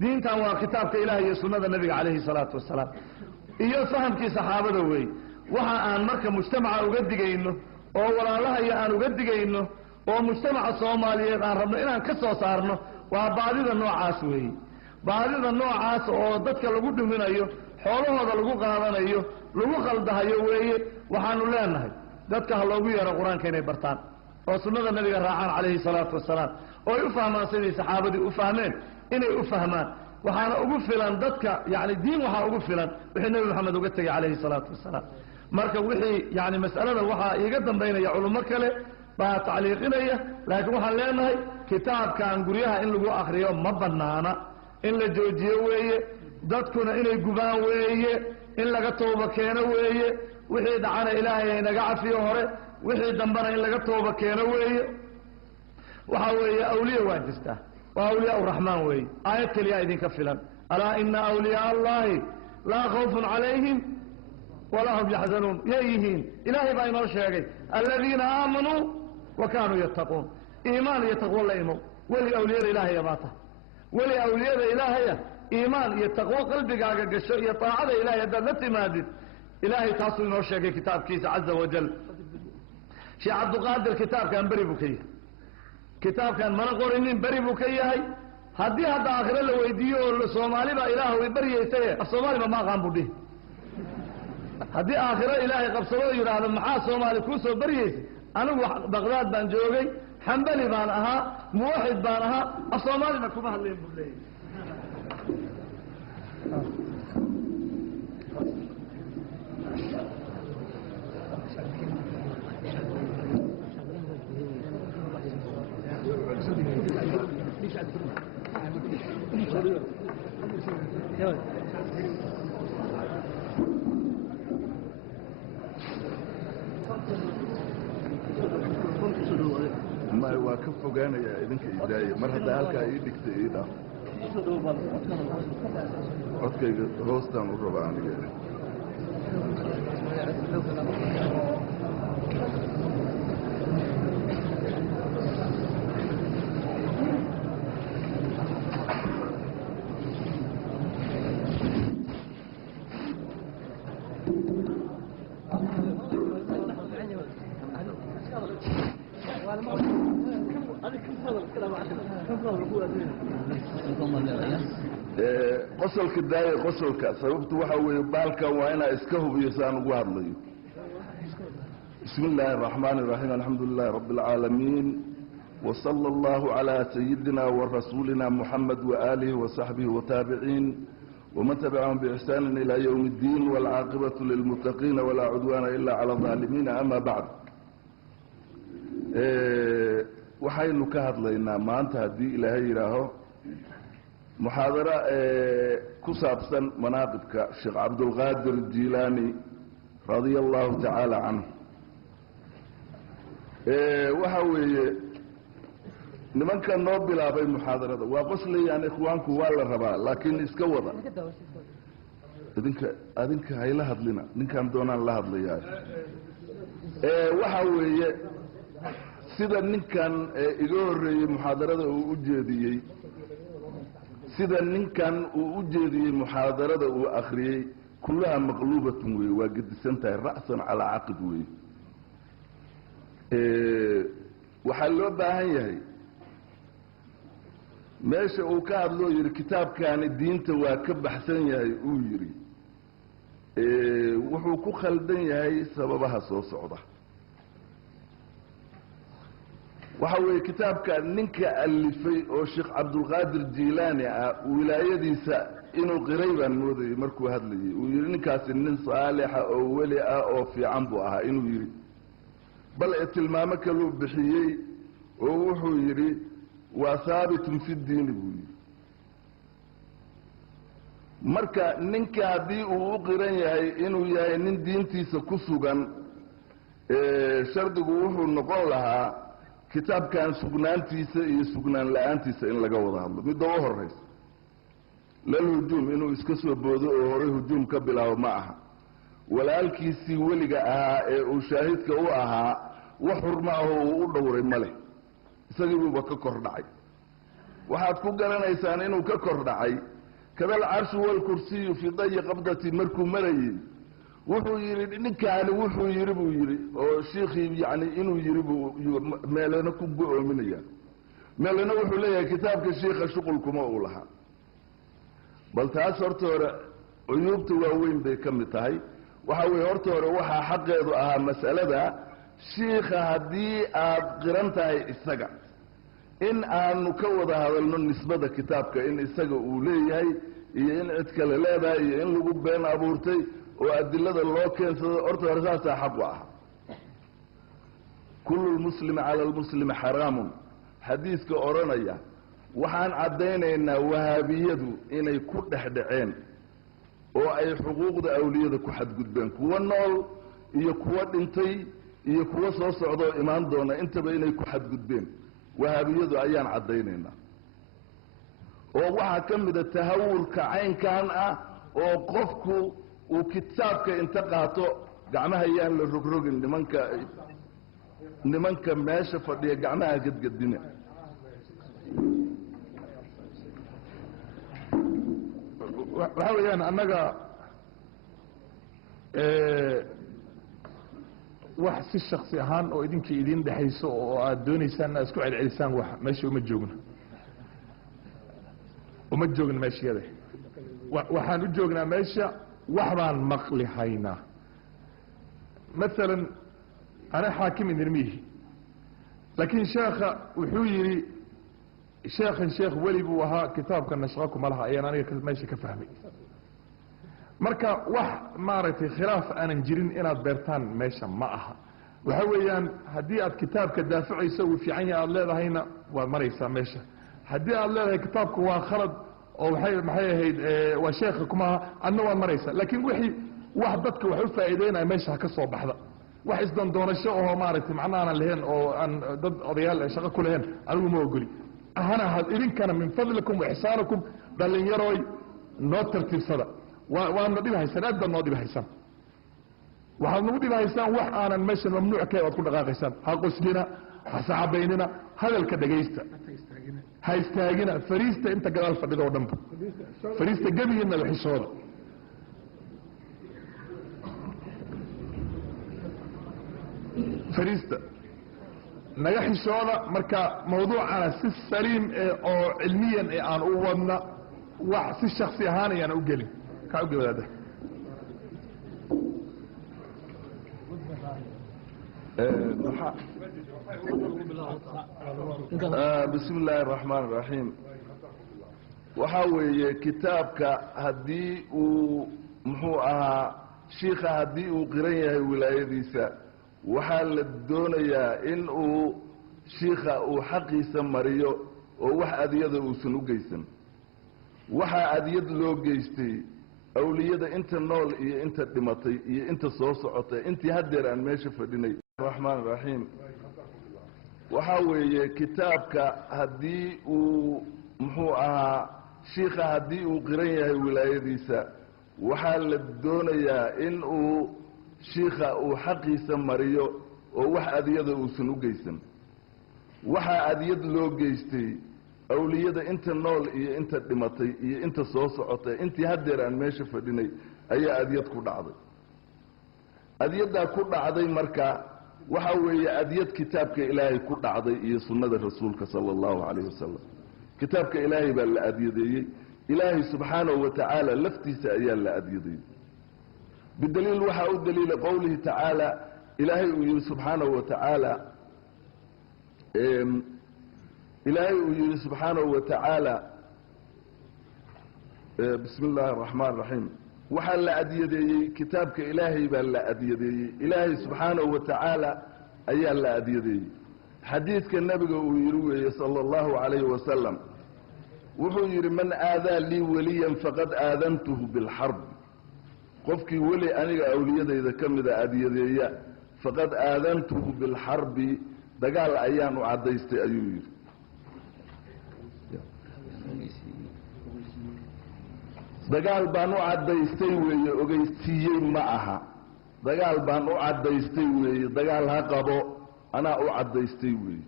diintan waa kitaabka ilahay iyo sunnada nabiga calayhi salaatu wasalaam iyo fahamkii saxaabada weeye waxa aan marka mujtamaca uga digayno oo walaalahaya aan uga digayno oo mujtamaca soomaaliyeed aan rabno inaan ka soo saarno waa baadida noocaas weeye baadida noocaas oo dadka lagu dhuminayo xoolahooda lagu qaadanayo lagu qaldahayo weeye waxaanu leenahay dadka ha loogu yeero qur-aanka inay bartaan oo sunnada nabiga raacaan calayhi salaatu wasalaam oo ay u fahmaan siday saxaabadii u fahmeen inay u fahmaan waxaana ugu filan dadka yani diin waxaa ugu filan wixii nebi moxamed uga tegay calayhi salaatu wasalaam marka wixii yani mas'alada waxaa iiga dambaynaya culummo kale baa tacliiqinaya laakiin waxaan leenahay kitaabkan guryaha in lagu akriyo ma banaana in la joojiyo weeye dadkuna inay gubaan weeye in laga tooba keeno weeye wixii dhacana ilaahay inaga cafiyo hore wixii dambana in laga tooba keeno weeye waxa weeye awliya waa jirtaa waa awliyaa uraxmaan weeye aayad keliyaa idinka filan alaa ina awliyaa allahi laa khawfun calayhim walaa hum yaxzanuun yay yihiin ilaahay baa inoo sheegay aladiina aamanuu wa kaanuu yattaquun iimaan iyo taqwo la imow weli awliyada ilaahaya baa tahay weli awliyada ilaahaya iimaan iyo taqwo qalbigaaga gasho iyo taacada ilahay haddaad la timaadid ilaahay taasuu inoo sheegay kitaabkiisa caza wajal sheekh cabduqaadir kitaabkan beri buu ka yahay kitaabkan mana qorinin beri buu ka yahay haddii hadda aakhiro la weydiiyo oo soomaali baa ilaah way baryaysaye af soomaaliba ma aqaan buu dhihi haddii aakhiro ilaahay qabsado oo yidhaahdo maxaa soomaali kuu soo baryaysay anigu baqdaad baan joogay xambali baan ahaa muwaxid baan ahaa af soomaalina kuma hadlayn buu leeyahy ما واقف فوقانا يا إذنك إداية مرة دالك إيدك تأيدا أوكي هوستان الربعاني qosolka daaya qosolka sababtu waxa weeye baalkan waa inaa iska hubiyasaan ugu hadlayo بسم الله الرحمن الرحيم الحمد لله رب العالمين وصلى الله على سيدنا ورسولنا محمد وآله وصحبه وتابعين ومن تبعهم بإحسان إلى يوم الدين والعاقبة للمتقين ولا عدوان إلا على الظالمين أما بعد waxaynu ka hadlaynaa maanta haddii ilaahay yidhaaho muxaadaro ku saabsan manaaqibka sheekh cabdulqaadir jilaani radia allahu tacaala canhu waxa weeye nimanka noo bilaabay muxaadarada waa qoslayaan ikhwaanku waa la rabaa laakiin iska wada adinka hayla hadlina ninkaan doonaan la hadlayaa waxa weeye sida ninkan iga horeeyay muxaadarada uu u jeediyey sida ninkan uu u jeediyey muxaadarada uu akhriyey kullaha maqluubatun weeye waa gedisan tahay ra'san calaa caqid weeye waxaa loo baahan yahay meesha uu ka hadloo yidhi kitaabkaani diinta waa ka baxsan yahay uu yidhi wuxuu ku khaldan yahay sababaha soo socda waxa weeye kitaabka ninka alifay oo sheekh cabdulqaadir jilaani ah wilaayadiisa inuu qiray baan moodayay markuu hadlayay uu yidhi ninkaasi nin saalixa oo weli ah oo fiican buu ahaa inuu yidhi bal tilmaamo kaluu bixiyey oo wuxuu yidhi waa haabitun fi diini buu yidhi marka ninka haddii uu u qiran yahay inuu yahay nin diintiisa ku sugan shardigu wuxuu noqon lahaa kitaabkan sugnaantiisa iyo sugnaan la-aantiisa in laga wada hadlo midda u horeysa lalhujuum inuu iska soo boodo oo horey hujuum ka bilaabo ma aha walaalkiisii weliga ahaa ee uu shaahidka u ahaa wax xurma ahoo uu u dhowray ma leh isagiibuuba ka kor dhacay waxaad ku garanaysaan inuu ka kor dhacay kadal carshu walkursiyu fii dayi qabdati markuu marayey wuxuu yidhi ninkaani wuxuu yidhi buu yidhi oo shiikhii yani inuu yidhi buu meelena ku go-oominaya meelena wuxuu leeyahay kitaabka shiikha shuqulkuma uu lahaa bal taas horta hore cuyuubta waaweyn bay ka mid tahay waxa weeye horta hore waxaa xaqeedu ahaa mas'alada shiikha haddii aad qiran tahay isaga in aanu ka wada hadalno nisbada kitaabka in isaga uu leeyahay iyo in cid kale leedahay iyo in lagu been abuurtay oo adilada loo keensado horta hore saasaa xaqu ah kullu lmuslimi cala lmuslimi xaraamun xadiiska odhanaya waxaan caddaynaynaa wahaabiyadu inay ku dhexdhaceen oo ay xuquuqda awliyada ku xadgudbeen kuwa nool iyo kuwa dhintay iyo kuwa soo socdaoo imaan doona intaba inay ku xadgudbeen wahaabiyadu ayaan caddaynaynaa oo waxaa ka mida tahawurka caynkan ah oo qofku uu kitaabka inta qaato gacmaha yaan la rogrogin nimanka meesha fadhiya gacmaha gedgedina waxa weeyaan annaga wax si shaksi ahaan oo idinkii idin dhexayso oo aad doonaysaan inaad isku celcelisaan wax meesha uma joogna meeshayada waxaan u joognaa meesha wax baan maqli haynaa maalan ana xaakim inirmihi laakiin sheekha wuxuu yidhi sheekhan sheekh weli buu ahaa kitaabka nashqa kuma laha ayaan aniga meesha ka fahmay marka wax maaragtay khilaaf aanan jirin inaad beertaan meesha ma aha waxa weeyaan haddii aad kitaabka daafacayso uu fiican yahay aada leedahayna waad maraysaa meesha haddii aad leedahay kitaabku waa khalad oo maxay ahayd waa sheekha kumaha adna waad maraysa laakiin wixii wax dadka wax u faa'iideynaya meesha ka soo baxda wax isdan doonasho oo maaragtay macna aan lahayn oo aan dad odayaal shaqo ku lahayn anigu ma ogoli ahana had idinkana min fadlikum wa ihsanakum dhalinyaroy noo tartiibsada waana dhibahaysan aad baad noo dhibahaysan waxaad nagu dhibahaysaan wax aanan meesha mamnuuc ka aad ku dhaqaaqaysaan ha qoslina ha sacabaynina hadalka dhagaysta ha istaagina fariista inta gadaal fadhida oo dhanba fariista gebigiina la xishooda fariista naga xishooda marka mawduucana si saliim oo cilmiyan aan u wadna wax si shaksi ahaan ayaan u gelin ka u gabadada بسم الله الرحمن الرحيم waxaa weeye kitaabka haddii uu muxuu ahaa shiikha haddii uu qiran yahay wilaayadiisa waxaa la doonayaa in uu shiikha uu xaqiisa mariyo oo wax adiyada uusan u geysan waxaa adiyad loo geystay awliyada inta nool iyo inta dhimatay iyo inta soo socotay intii haddeer aan meesha fadhinay raxmaan raxiim waxaa weeye kitaabka haddii uu muxuu ahaa shiikha haddii uu qiran yahay wilaayadiisa waxaa la doonayaa in uu shiikha uu xaqiisa mariyo oo wax adiyada uusan u geysan waxaa adiyad loo geystay awliyada inta nool iyo inta dhimatay iyo inta soo socotay intii haddeer aan meesha fadhinay ayaa adiyad ku dhacday adiyaddaa ku dhacday marka waxaa weeye adiyad kitaabka ilaahay ku dhacday iyo sunnada rasuulka sala allahu calayh wasalam kitaabka ilaahay baa la adyadeeyey ilaahay subxaanahu wa tacaala laftiisa ayaa la adyadeeyey bidaliil waxaa u daliila qowlihi tacaala ilaahay uu yihi subxaanahu wa tacaala ilaahay uu yihi subxaanahu wa tacaala bismi illaahi araxmaan raxiim waxaa la adyadeeyey kitaabka ilaahay baa la adyadeeyey ilaahay subxaanahu wa tacaala ayaa la adyadeeyey xadiidka nebiga uu yihi weeye sala allahu calayhi wasalam wuxuu yidhi man aadaa lii weliyan faqad aadantuhu bilxarb qofkii weli aniga awliyadayda ka mida adyadeeya faqad aadantuhu bilxarbi dagaal ayaan u caddaystay ayuu yidhi dagaal baan u caddaystay weeye ogeysiiyey ma aha dagaal baan u caddaystay weeye dagaal ha qabo anaa u caddaystay weeye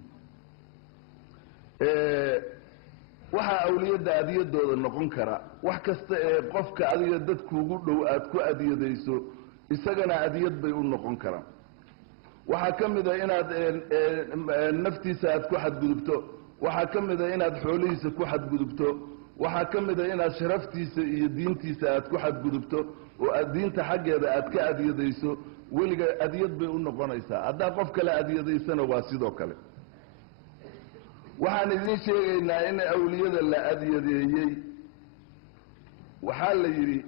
waxaa awliyadda adiyadooda noqon kara wax kasta ee qofka adiga dadkuugu dhow aad ku adiyadayso isagana adiyad bay u noqon karaan waxaa ka mida inaad naftiisa aad ku xadgudubto waxaa ka mida inaad xoolihiisa ku xadgudubto waxaa ka mida inaad sharaftiisa iyo diintiisa aad ku xadgudubto oo aad diinta xaggeeda aad ka adiyadayso weliga adiyad bay u noqonaysaa haddaa qof kale adiyadaysana waa sidoo kale waxaan idiin sheegaynaa in awliyada la adyadeeyey waxaa la yidhi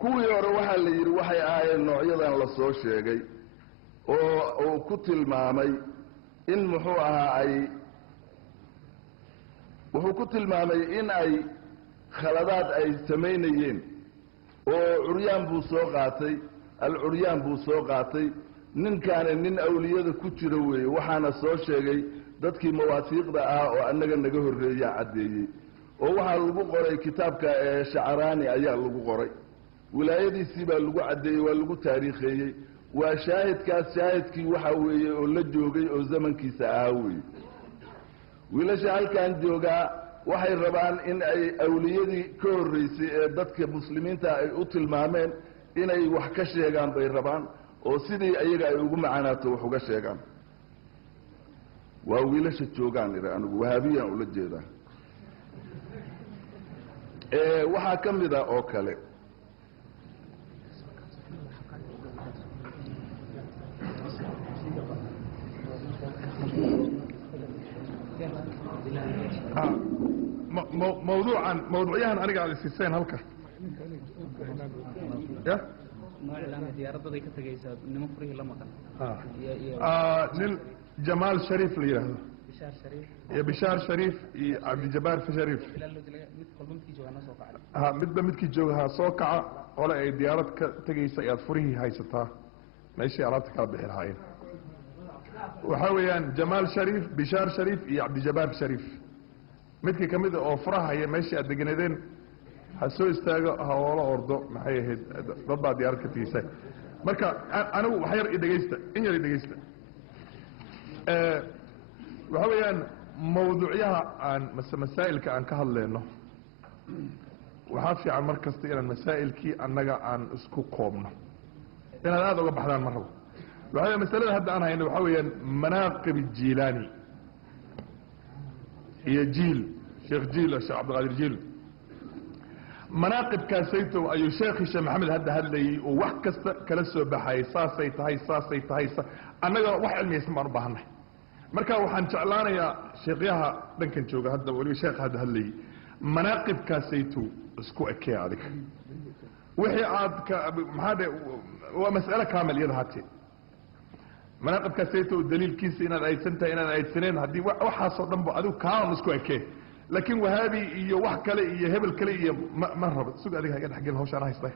kuwii hore waxaa la yidhi waxay ahaayeen noocyadan la soo sheegay oo uu ku tilmaamay in muxuu ahaa ay wuxuu ku tilmaamay in ay khaladaad ay samaynayeen oo curyaan buu soo qaatay alcuryaan buu soo qaatay ninkaani nin awliyada ku jira weeye waxaana soo sheegay dadkii mawaasiiqda ah oo annaga naga horreeyaa caddeeyey oo waxaa lagu qoray kitaabka shacraani ayaa lagu qoray wilaayadiisii baa lagu caddeeyey waa lagu taariikheeyey waa shaahidkaas shaahidkii waxaa weeye oo la joogay oo zamankiisa ahaa weeye wiilasha halkan joogaa waxay rabaan in ay awliyadii ka horreysay ee dadka muslimiinta ay u tilmaameen inay wax ka sheegaan bay rabaan oo sidii iyaga ay ugu macaanaato wax uga sheegaan waa wiilasha joogaan ira anigu wahaabiyaan ula jeedaa waxaa ka mid ah oo kale mawduucyahan aniga aad isiiseen halka ya diyaaradaday ka tagaysaa niman furihii la maqan nin jamaal shariif la yidhaahdo بشار شريف iyo bishaar shariif iyo cabdijabaar shariif بلال لو دلقا ميد كل ممكن جوا ناس وقع ha midba midkii jooga ha soo kaca ole ay diyaarad ka tegaysa ayaad furihii haysataa meeshii alaabta kala bixi lahaayeen waxaa weeyaan jamaal shariif bishaar shariif iyo cabdijabaar shariif midkii ka mid a oo furaha haya meeshii aad deganadeen ha soo istaago ha oola ordo maxay ahayd dad baa diyaarad ka tegaysay marka anigu wax yar i dhegaysta in yar i dhegaysta waxa weeyaan mawduucyaha aan masaa'ilka aan ka hadleyno waxaa fiican mar kasta inaan masaa'ilkii annaga aan isku koobno inaad aada uga baxdaan ma rabo waxa weya masalada hadda aan hayno waxaa weeyaan manaaqib jiilaani iyo jiil sheekh jiil sheekh cabdiqaadir jiil manaaqibkaasayto ayuu sheekhi sheekh maxamed hadda hadlayey oo wax kasta kala soo baxayay saasay tahay annaga wax cilmiyaysan baan u baahannahay marka waxaan jeclaanayaa sheekyaha dhankan jooga hadda waliba sheekha hadda hadlayey manaaqibkaasayto isku ekee adiga wixii aad maxaa dhe waa mas'alo kaamil iyada hatee manaaqibkaasayto daliilkiisa inaad aydsan tahay inaad aydsaneen haddii waxaasoo dhan ba adigu kaanan isku ekee laakiin wahaabi iyo wax kale iyo hebel kale iyo ma rabo sug adiga haga dhexgelin hawshaan haystay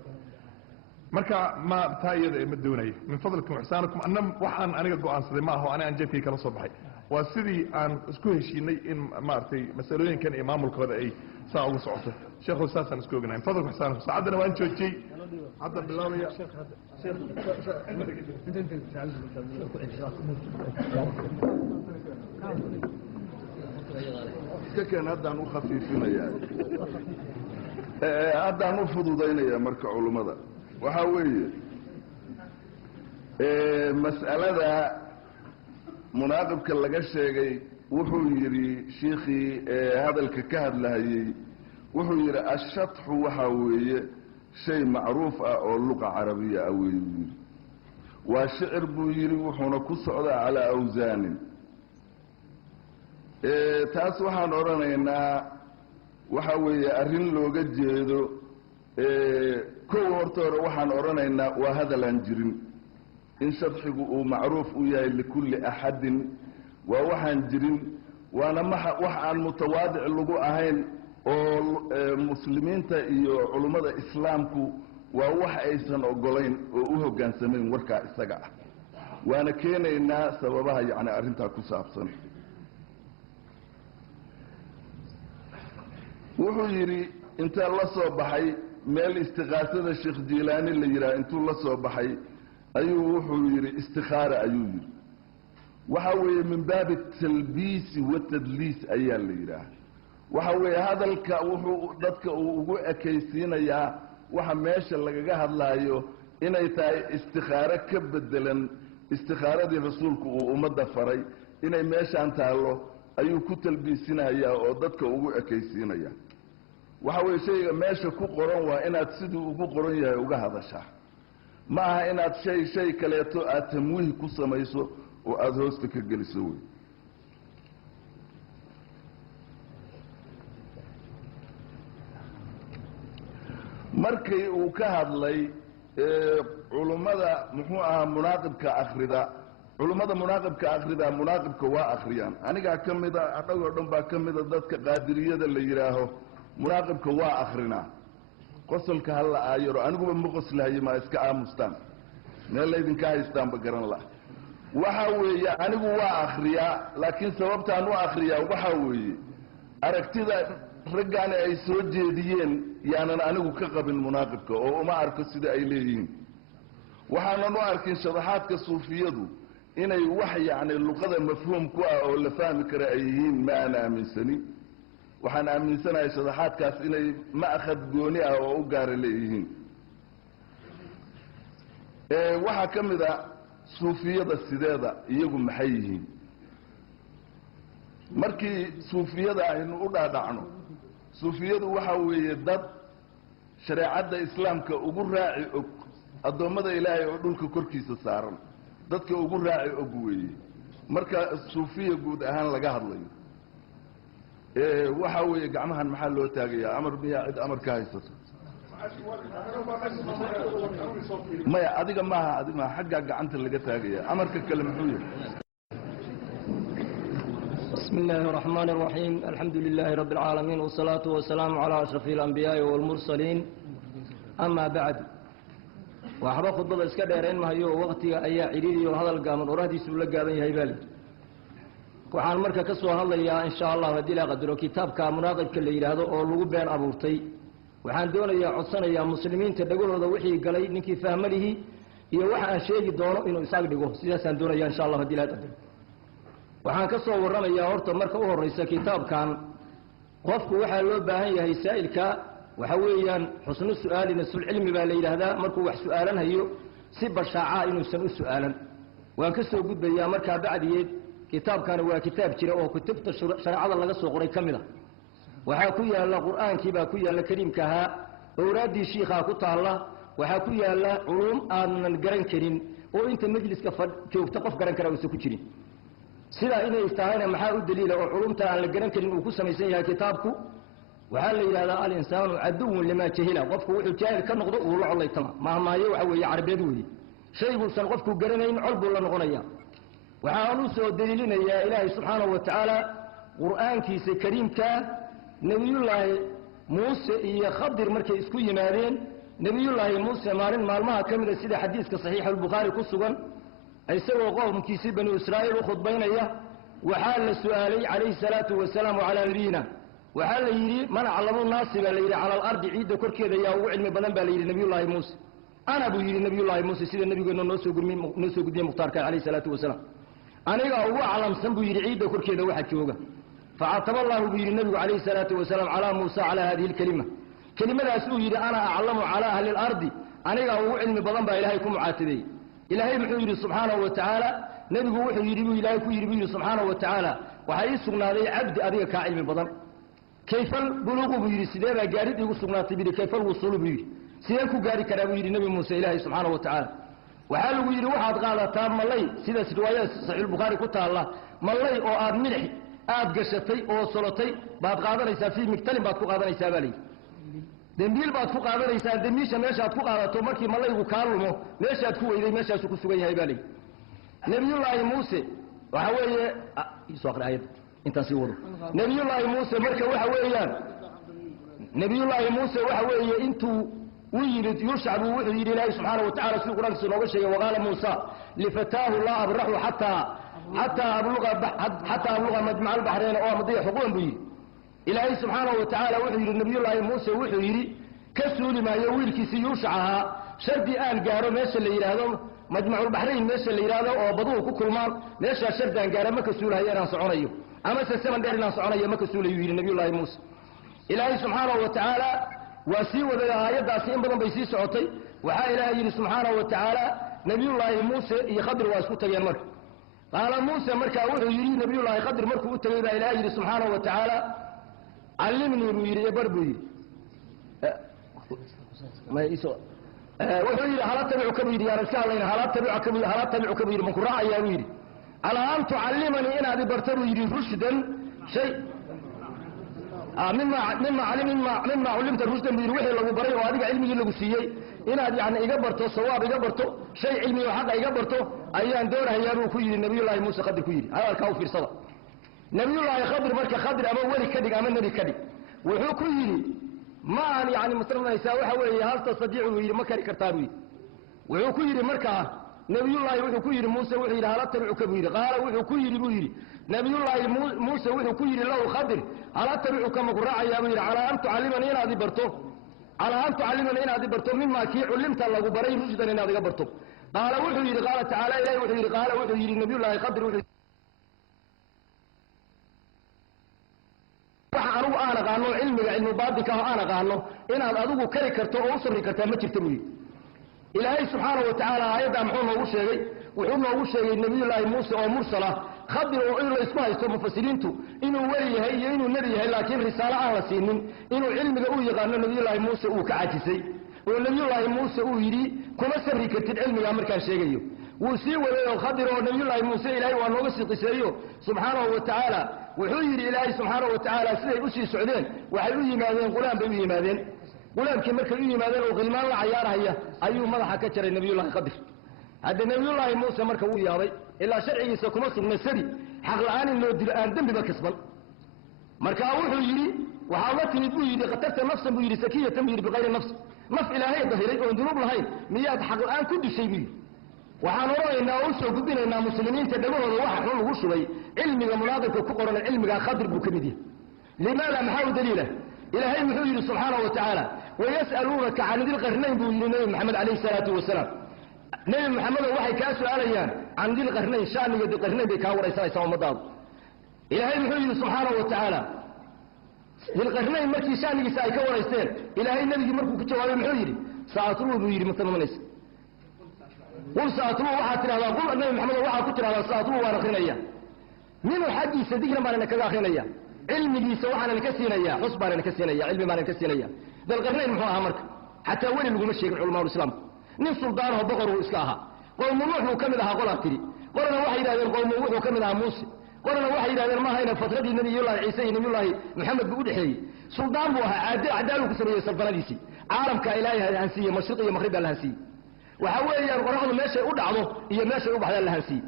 marka ma taa iyada ma doonayo min fadlikum ixsaanakum anna waxaan aniga go'aansaday ma aho aan jeebkay kala soo baxay waa sidii aan isku heshiinay in maartay masalooyinkan iyo maamulkooda ay saa ugu socoto sheekhu saasaan isku ognahay min fadlikum ixsaanakum saacadana waan joojiyey hadda bilaabaya kan haddaan u khafiifinayaa haddaan u fududaynaya marka culummada waxaa weeye mas'alada munaaqibka laga sheegay wuxuu yidhi shiikhii hadalka ka hadlahayey wuxuu yidhi ashatxu waxaa weeye shay macruuf ah oo luqa carabiya ah weeye buu yidhi waa shicir buu yidhi wuxuuna ku socdaa calaa awsaanin taas waxaan odhanaynaa waxa weeye arrin looga jeedo kow horta hore waxaan odhanaynaa waa hadal aan jirin in shadxigu uu macruuf u yahay likulli axadin waa waxaan jirin waana wax aan mutawaadic lagu ahayn oo muslimiinta iyo culummada islaamku waa wax aysan ogolayn oo u hoggaansamayn warkaa isaga ah waana keenaynaa sababaha yacni arrintaa ku saabsan wuxuu yidhi intaa la soo baxay meel istikaasada sheekh jiilaani la yidhaha intuu la soo baxay ayuu wuxuu yidhi istikaara ayuu yidhi waxa weeye min baabi talbiisi watadliis ayaa la yidhaah waxa weeye hadalka wuxuu dadka uu ugu ekaysiinayaa waxa meesha lagaga hadlaayo inay tahay istikaaro ka bedelan istikaaradii rasuulku uu ummadda faray inay meeshaan taallo ayuu ku talbiisinayaa oo dadka ugu ekaysiinaya waxa weeye shayga meesha ku qoran waa inaad siduu ugu qoran yahay uga hadashaa ma aha inaad shay kaleeto aad tamwiih ku samayso oo aada hoosta ka geliso wey markii uu ka hadlay culummada muxuu ahaa munaaqibka akrida culummada munaaqibka akrida munaaqibka waa akriyaan anigaa ka mida annagoo dhan baa ka mida dadka qaadiriyada la yidhaaho munaaqibka waa akrinaa qosolka ha la aayaro aniguba ma qoslahaye maa iska aamustaan meel laydinka haystaanba garan la waxa weeye anigu waa akriyaa laakiin sababtaan u akriyaa waxa weeye aragtida raggaani ay soo jeediyeen yaanan anigu ka qabin munaaqibka oo uma arko sida ay leeyihiin waxaanan u arkin shadaxaadka suufiyadu inay wax yacni luqada mafhuum ku ah oo la fahmi kara ay yihiin ma aan aaminsani waxaan aaminsanahay shadaxaadkaas inay ma'khad gooni ah oo u gaara leeyihiin waxaa ka mid a suufiyada sideeda iyagu maxay yihiin markii suufiyada aynu u dhaadhacno suufiyadu waxa weeye dad shareecadda islaamka ugu raaci og addoommada ilaahay oo dhulka korkiisa saaran dadka ugu raaci og weeye marka suufiya guud ahaan laga hadlayo waxa weeye gacmahan maxaa loo taagayaa amar miyaa cid amar ka haysato maya adiga maaha xaggaa gacanta laga taagaya amarka kale muxuu yahay بسم الله الرحمن الرحيم الحمد لله رب العالمين والصلاة والسلام على أشرف الأنبياء والمرسلين أما بعد وحبا خطبة اسكدرين ما هي وقتي أي عريري وهذا القامن ورهدي سبلق قابن يهيبالي وحان مركا كسوها الله يا إن شاء الله ودي لا قدروا كتاب كمناقب كل هذا أولو بين أبورتي وحان دونا يا عصنا يا مسلمين تدقون هذا وحي قلي نكي فهمله هي وحا شيء دونه إنه يساق دقوه سياسا دونا يا إن شاء الله ودي لا قدروا waxaan ka soo warramayaa horta marka u horeysa kitaabkan qofku waxa loo baahan yahay saa'ilka waxa weeyaan xusnu su'aalina sul cilmi baa la yiraahdaa markuu wax su'aalanayo si bashaaca inuu san u su'aalan waan ka soo gudbayaa marka bacdiyeed kitaabkan waa kitaab jira oo kutubta shariicada laga soo qoray kamida waxa ku yaala quraankii baa ku yaala kariimka ha awraadii sheekha ku taala waxa ku yaala culum aanan garan karin oo inta majliska joogta qof garan kara uu ku jirin sida inay istaahayna maxaa u daliila oo culumta aan la garan karin uu ku samaysan yahay kitaabku waxa la yiraahdaa al-insaanu aduwwun lima jahila qofku wuxuu jaahil ka noqdo uu la colaytama maahmaayo waxa weeye carabeed weeye shaygu san qofku garanayn colbu la noqonaya waxa aanu soo daliilinayaa ilaahay subhanahu wa ta'ala quraankiisa kariimka nabiyullaahi muuse iyo khadir markay isku yimaadeen nabiyullaahi muuse maalmaha kamida sida xadiiska saxiix al-bukhari ku sugan isagoo qowmkiisii bani israa'iil u khudbaynaya waxaa la su'aalay calayhi salaatu wasalaam calaa nabiyina waxaa la yidhi man aclamu naasi baa la yidhi cala alardi ciidda korkeeda yaa ugu cilmi badan baa la yidhi nabiyullaahi muuse ana buu yidhi nabiyullaahi muuse sida nabigeenna noo soo gudbiyey mukhtaarka calayhi salaatu wasalaam aniga ugu aclamsan buu yidhi ciidda korkeeda waxa jooga facataba allahu buu yidhi nabigu calayhi salaatu wasalaam calaa muusa calaa hadihi alkalima kelimadaas uu yidhi ana aclamu calaa ahli alardi aniga ugu cilmi badan baa ilaahay ku mucaatabeeyey إلهي محيري سبحانه وتعالى نبي وحي يريبه إلهي كو يريبه سبحانه وتعالى وحي سقنا لي عبد أبيك كعلم بضم كيف البلوغ بيري سيدنا قارد يقول سقنا تبيري كيف الوصول بيري سيدنا قارد كرابي يري نبي موسى إلهي سبحانه وتعالى وحاله يري واحد قال تام ملي سيدنا سدوايا صحيح البخاري كتها الله ملي أو آد ملحي آد قشتي أو صلتي بعد قادر يسا فيه مكتلم بعد قادر يسا بالي dembiil baad ku qaadanaysaa dembiisha meeshaad ku qaadato markii malaygu kaa lumo meeshaad ku weyday meeshaasu ku sugan yahay baa leeyi nabiyullaahi muuse waxa weeye soo akhri ayad intaan sii wado nabiyullaahi muuse marka waxa weeyaan nabiyullaahi muuse waxa weeye intuu u yimid yushcabu wuxuu yidhi ilaahay subxaana wa tacaala siduu qur-aankiisa nooga sheegay waqaala muusa lifataahu laa abraxu xataa abluqa majmaca albaxrayn oo amadiya xuquuqan buu yidhi ilaahay subxaanahu wa tacaala wuxuu yidhi nabiyullaahi muuse wuxuu yidhi ka suuli maayo wiilkiisii yuushac ahaa shardi aan gaaro meesha la yidhaahdo majmaculbaxrayn meesha la yidhaahdo oo baduhu ku kulmaan meeshaa shardi aan gaaro ma ka suulahayo inaan soconayo amase saman dheer inaan soconayo ma ka suulayu yidhi nabiyullaahi muuse ilaahay subxaanahu wa tacaala waa sii waday aayaddaasi in badan bay sii socotay waxaa ilaahay yidhi subxaanahu wa tacaala nabiyullaahi muuse iyo khadir waa isku tageen marka qaala muuse markaa wuxuu yidhi nabiyullaahi khadir markuu u tegey baa ilaahay yidhi subxaanahu wa tacaala علمني بيري إبر بيري ما يسوى وحيري هلا تبع كبير يا رجال الله هلا تبع كبير من كراء يا ويري على أن تعلمني إن هذه برتبو يري رشدا شيء مما علمت الرشدا بيري وحي الله بري وهذا علمي اللي قصيي إن هذه يعني إجابرته صواب إجابرته شيء علمي وحق إجابرته أيان دورها يا رو كيري النبي الله موسى قد كيري هذا الكافر صدق نبي الله خضر مركا خضر أما ولي كدق أما نبي كدق وحو كيري ما يعني مسلمنا يساوي حوالي هل تستطيعوا يري مكاري كرتابي وحو كيري مركا نبي الله وحو كيري موسى وحيري هل تبعوا كبير قال وحو كيري بويري نبي الله موسى وحو كيري له خضر هل تبعوا كما قرع يا بويري على أن تعلمني إن هذه برتو على أن تعلمني إن هذه برتو مما كي علمت الله بري رشدا إن هذه برتو قال وحو يري قال تعالى إليه وحو يري قال وحو يري نبي الله خضر وحو waxa anu aan aqaano cilmi baadika aan aqaano inaad adigu kari karto oo u sabri kartaa ma jirto wiil ilaahay subhanahu wa ta'ala ayada muxuu noogu sheegay nabiyullaahi muuse oo mursala khadir oo in la isku haysto mufassiriintu inuu wali yahay iyo inuu nabi yahay laakiin risaalo aan la siinin inuu cilmiga u yaqaano nabiyullaahi muuse uu ka caajisay oo nabiyullaahi muuse uu yidhi kuma sabri kartid cilmiga markaan sheegayo wuu sii waday oo khadir oo nabiyullaahi muuse ilaahay waa nooga sii qiseeyo subhanahu wa ta'ala wuxuu yidhi ilaahay subxaanahu wa tacaala siday u sii socdeen waxay u yimaadeen qulaam bay u yimaadeen qulaamkii markay u yimaadeen oo qilmaan la cayaarahaya ayuu madaxa ka jaray nabiyullaahi khadir hadda nabiyullaahi muuse marka wuu yaabay ilaa sharcigiisa kuma sugna sari xaq la'aan in loo dilo aan dembiba kasban markaa wuxuu yidhi waxaa la timid buu yidhi qatarta nafsan buu yidhi sakiyatan buu yidhi biqayri nafs naf ilaahay dahiray oon dunuub lahayn miyaad xaq la'aan ku dishay buu yidhi waxaan odhanaynaa oo usoo gudbinaynaa muslimiinta dhagahooda waxa xun lagu shubay cilmiga munaaqibka ku qoran cilmigaa khadir buu ka mid yahay limaada maxaa u daliila ilaahay muxuu yidhi subxaanahu wa tacaala wayas'aluunaka can dilqarnayn buu yidhi nebi maxamed calayhi salaatu wasalaam nebi maxamedow waxay kaa su-aalayaan can dilqarnayn shaaniga dilqarnayn bay kaa waraysanaysaa ummadaadu ilaahay muxuu yidhi subxaanahu wa tacaala dilqarnayn markii shaanigiisa ay ka waraysteen ilaahay nebigii markuu ku jawaabay muxuu yidhi sa'atluu buu yidhi matamamanaysa qul sa'atluu waxaad tidhahdaa qul nebi maxamedow waxaad ku tidhahdaa sa'atluu waan akrinaya minuu xaggiisa digran baan idinkaga akrinaya cilmigiisa waxaan idinka siinaya xus baan idinka siinaya cilmi baan idinka siinaya dalqarnayn muxuu ahaa marka xataa weli laguma sheegin culamaul islaamku nin suldaanaho boqor uu iska ahaa qowmu nuux buu ka mid ahaa qolaa tidhi qolana waxay yidhahdeen qowmu wuxuu ka mid ahaa muuse qolana waxay yidhahdeen ma hayna fatradii nabiyullaahi ciise iyo nabiyullaahi maxamed buu u dhexeeyey suldaan buu ahaa cadaaluu ku sameeyey saldanadiisii caalamka ilaahay lahansiiye mashriq iyo maqrib baa lahansiiyey waxa weeyaan qoraxdu meeshay u dhacdo iyo meeshay u baxdaa lahansiiyey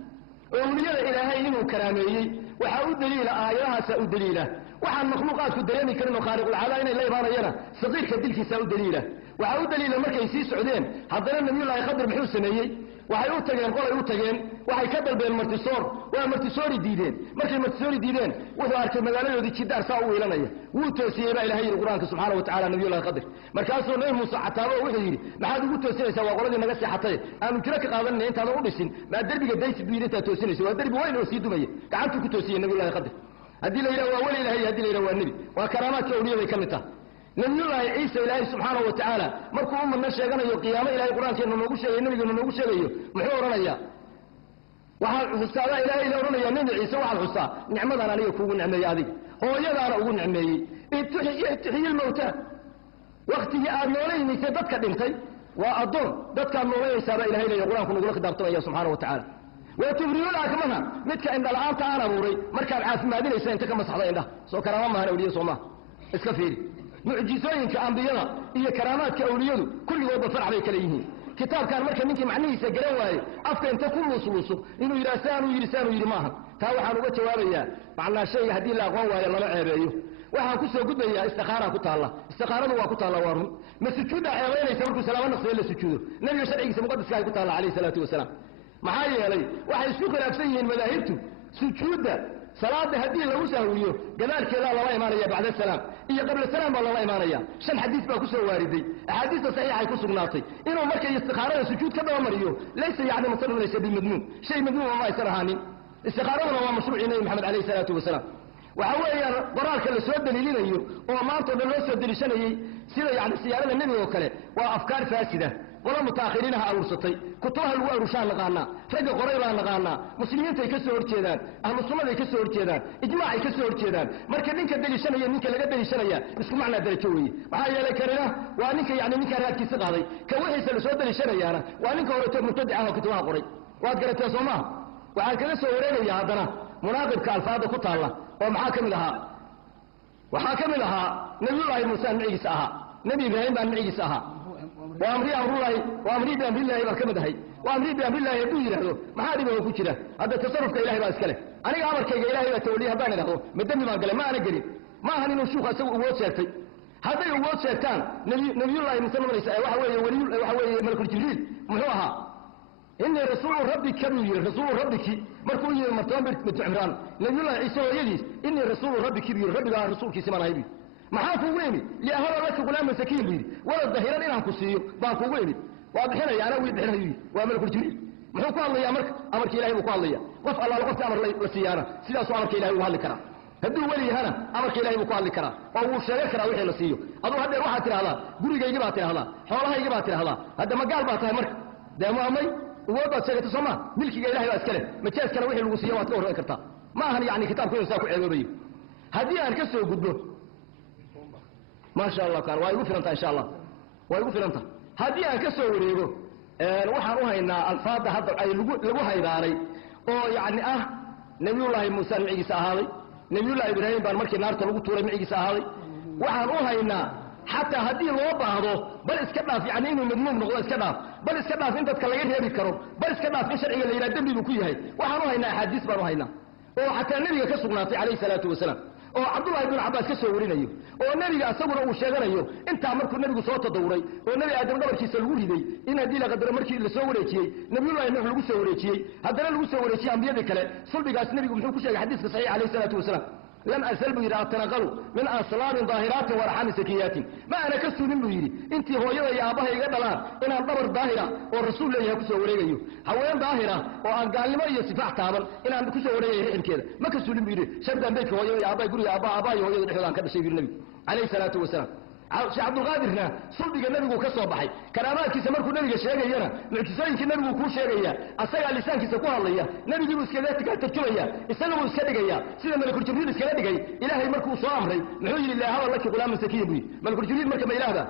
owliyada ilaahay inuu karaameeyey waxaa u daliila aayadahaasaa u daliila waxaan makhluuqaadku dareemi karin oo khaaliqulcaada inay la imaanayana saqiirka dilkiisaa u daliila waxaa u daliila markay sii socdeen haddana nabiyullaahi khadir muxuu sameeyey waxay u tageen qolay u tageen waxay ka dalbeen martisoor waa martisoori diideen markay martisoori diideen wuxuu arkay magaaladoodii jidaar saa u wiilanaya wuu toosiyey baa ilahay yidhi qur-aanka subxaana wa tacala nabiyullahi khadir markaasuu nabi muuse cataabo wuxuu yidhi maxaad ugu toosinaysaa waa qoladii naga seexatay aanu jiro ka qaadanina intaadan u dhisin maa derbiga daysid buu yidhi intaad toosinaysa waa derbi weyn oo sii dumaya gacantuu ku toosiyey nabiyullahi khadir haddii la yidhaha waa weli ilahay haddii la yidhaha waa nebi waa karaamaadka awliyaday ka mid taha nabiyullaahi ciisa ilaahay subxaanahu wa tacaala markuu umadna sheeganayo qiyaamo ilahay qur-aankeena noogu sheegayo nebigeena noogu sheegayo muxuu odhanayaa waxaan xustaadaa ilaahay la odhanayaa nebi ciise waxaad xustaa nicmadaan aniga kuugu nicmeeyey adiga hooyadaana ugu nicmeeyey ituxiyi lmawtaa waktigii aad noolaynaysay dadka dhintay waa addoon dadkaad noolanaysaabaa ilahay leeya qur-aanku nagula khidaabtamaya subxaana wa tacaala waa tubriyul akmaha midka indhala-aanta aan abuuray markaad caafimaadinaysa inta ka masaxda indhaha soo karaama maahan awliya soo maaha iska fiiri mucjizooyinka ambiyada iyo karaamaadka awliyadu kulligoodba farax bay kala yihiin kitaabkan marka ninkii macnihiisa garan waaye afka inta ku luusluuso inuu yidhaha saanuu yidhi maaha taa waxaan uga jawaabayaa macnaa shayga haddii la aqoon waayo lama ceebeeyo waxaan ku soo gudbayaa istikhaaraa ku taalla istikhaaradu waa ku taalla waa run ma sujuuddaa ceebaynaysa markuu salaamo naqsiyo la sujuudo nebiga sharcigiisa muqadaska ay ku taalla calayhi salaatu wasalaam maxaa yeelay waxay isku khilaafsan yihiin madaahibtu sujuudda salaada haddii lagu sahwiyo gadaalkeedaa lala imaanaya bacda salaam iyo qabla salaam baa lala imaanaya 5 xadiis baa ku soo waariday axaadiista saxiixay ku sugnaatay inuu markay istikhaarada sujuud ka daba mariyo laysa yacni masalun laysa bimadmuun shay madmuun ma aysan ahaanin istikaaraduna waa mashruucii nabi maxamed calayhi salaatu wasalaam waxa weeyaan qoraalka la soo daliilinayo oo maanta dhan loo soo daliishanayay sida yacni siyaarada nebiga oo kale waa afkaar faasida qola mutaakhiriinaha aruursatay kutubaha lagu arushaan naqaanaa ragga qoray baa naqaanaa muslimiintay ka soo horjeedaan ahlu sunnaday ka soo horjeedaan ijmaacay ka soo horjeedaan marka ninka daliishanaya ninka laga daliishanaya isku macnaa darajo weeye maxaa yeelay kanina waa ninka yacni ninka raadkiisa qaaday ka wixiisa la soo daliishanayaana waa ninka horeeto mubtadic ah oo kutubaha qoray waad garatee soo maaha waxaan kaga soo wareegayaa haddana munaaqibka alfaada ku taalla oo maxaa ka mid ahaa waxaa ka mid ahaa nabiyullaahi muuse micigiisa ahaa nebi ibraahim baa micigiisa ahaa وأمري أمر الله وأمري بأمر الله بركمة هي وأمري بأمر الله يدو يرهدو ما حد يبغى كوتشنا هذا تصرف كإلهي بأسكله أنا أمر كإلهي بتوليها بان له مدني ما قال ما أنا قريب ما هني نشوخ أسوي ووت شرطي هذا ووت شرطان نبي الله مسلم ليس وحوي ولي وحوي ملك الجبريل محوها إني رسول ربك كبير رسول ربك مركوي مرتان بنت عمران نبي الله عيسى ويديس إني رسول ربك كبير ربي لا رسول كيسمان هيبي maxaa kugu yimid liahada laka gulaam masakiin buu yidhi wala dahiran inaan ku siiyo baan kugu yimid waa bixinaya anaa wii bixinayo waa malakul jibriil muxuu ku hadlayaa marka amarka ilaahay buu ku hadlayaa qof allaala qofka amar la siyaana sidaasuu amarka ilaahay ugu hadli karaa hadduu weli yahana amarka ilaahay buu ku hadli karaa oo wuu sheegan karaa wixii la siiyo aduu haddee waxaad tidhahdaa gurigaygii baad tidhahdaa xoolahaygii baad tidhahdaa hadda magaal baa tahay marka dee muamay uwood baad sheegatay soo maa milkiga ilahay baa iska leh majaaskana wixii lagu siiyo waad ka horran kartaa ma ahan yacni kitaabku inuu saa ku ceeboobayo haddii aan ka soo gudbo ما شاء الله كان وايقو فيلنتا إن شاء الله وايقو فيلنتا هذه أن كسو وريقو وحان هنا الفاظ هذا أي لغو هيداري أو يعني نبي الله موسى معيسى هذا نبي الله إبراهيم بان مركي نار تلغو توري معيسى هذا وحان هنا حتى هذه الوضع هذا بل اسكداف يعني إنه مضمون نقول اسكداف بل اسكداف انت تكلغير هي بكرو بل اسكداف في شرعي اللي يردم بي بكوي هاي وحان هنا حديث بان هنا oo xataa nebiga ka sugnaatay calayhi salaatu wasalaam oo cabdullahi ibnu cabbaas ka soo warinayo oo nebiga asaguna uu sheeganayo intaa markuu nebigu soo tadawuray oo nebi aadam dhabarkiisa lagu riday in haddii la qadaro markii la soo wareejiyey nabiyullahi nuux lagu soo wareejiyey haddana lagu soo wareejiyey ambiyadii kale sulbigaas nebigu muxuu ku sheegay xadiiska saxiix calayhi salaatu wasalaam لم أزل بيرا أتنقلوا من أصلاب ظاهرات ورحام سكيات ما أنا كسو من بيري انت هو يا أباها يقدلان إن الضبر ظاهرة والرسول لي يكسو وريقيو هوين ظاهرة وأن قال لما يسفح تابل إن أن كسو وريقيو كذا ما كسو من بيري شردا بيك هو يا أبا يقول يا أبا هو يدحلان كذا شيء النبي عليه الصلاة والسلام شيخ عبد القادر هنا صلبي النبي كسو بحي كلامات كيس مركو النبي شيغيا معجزين النبي كو شيغيا اسغا لسان كيس كو هليا نبي دي اسكدات ka tarjumaya isagu iska dhigaya sida malakul jibriil iska dhigay ilaahay markuu soo amray muxuu yiri ilaahay laki qulaam sakiin bi malakul jibriil marka ma ilaahda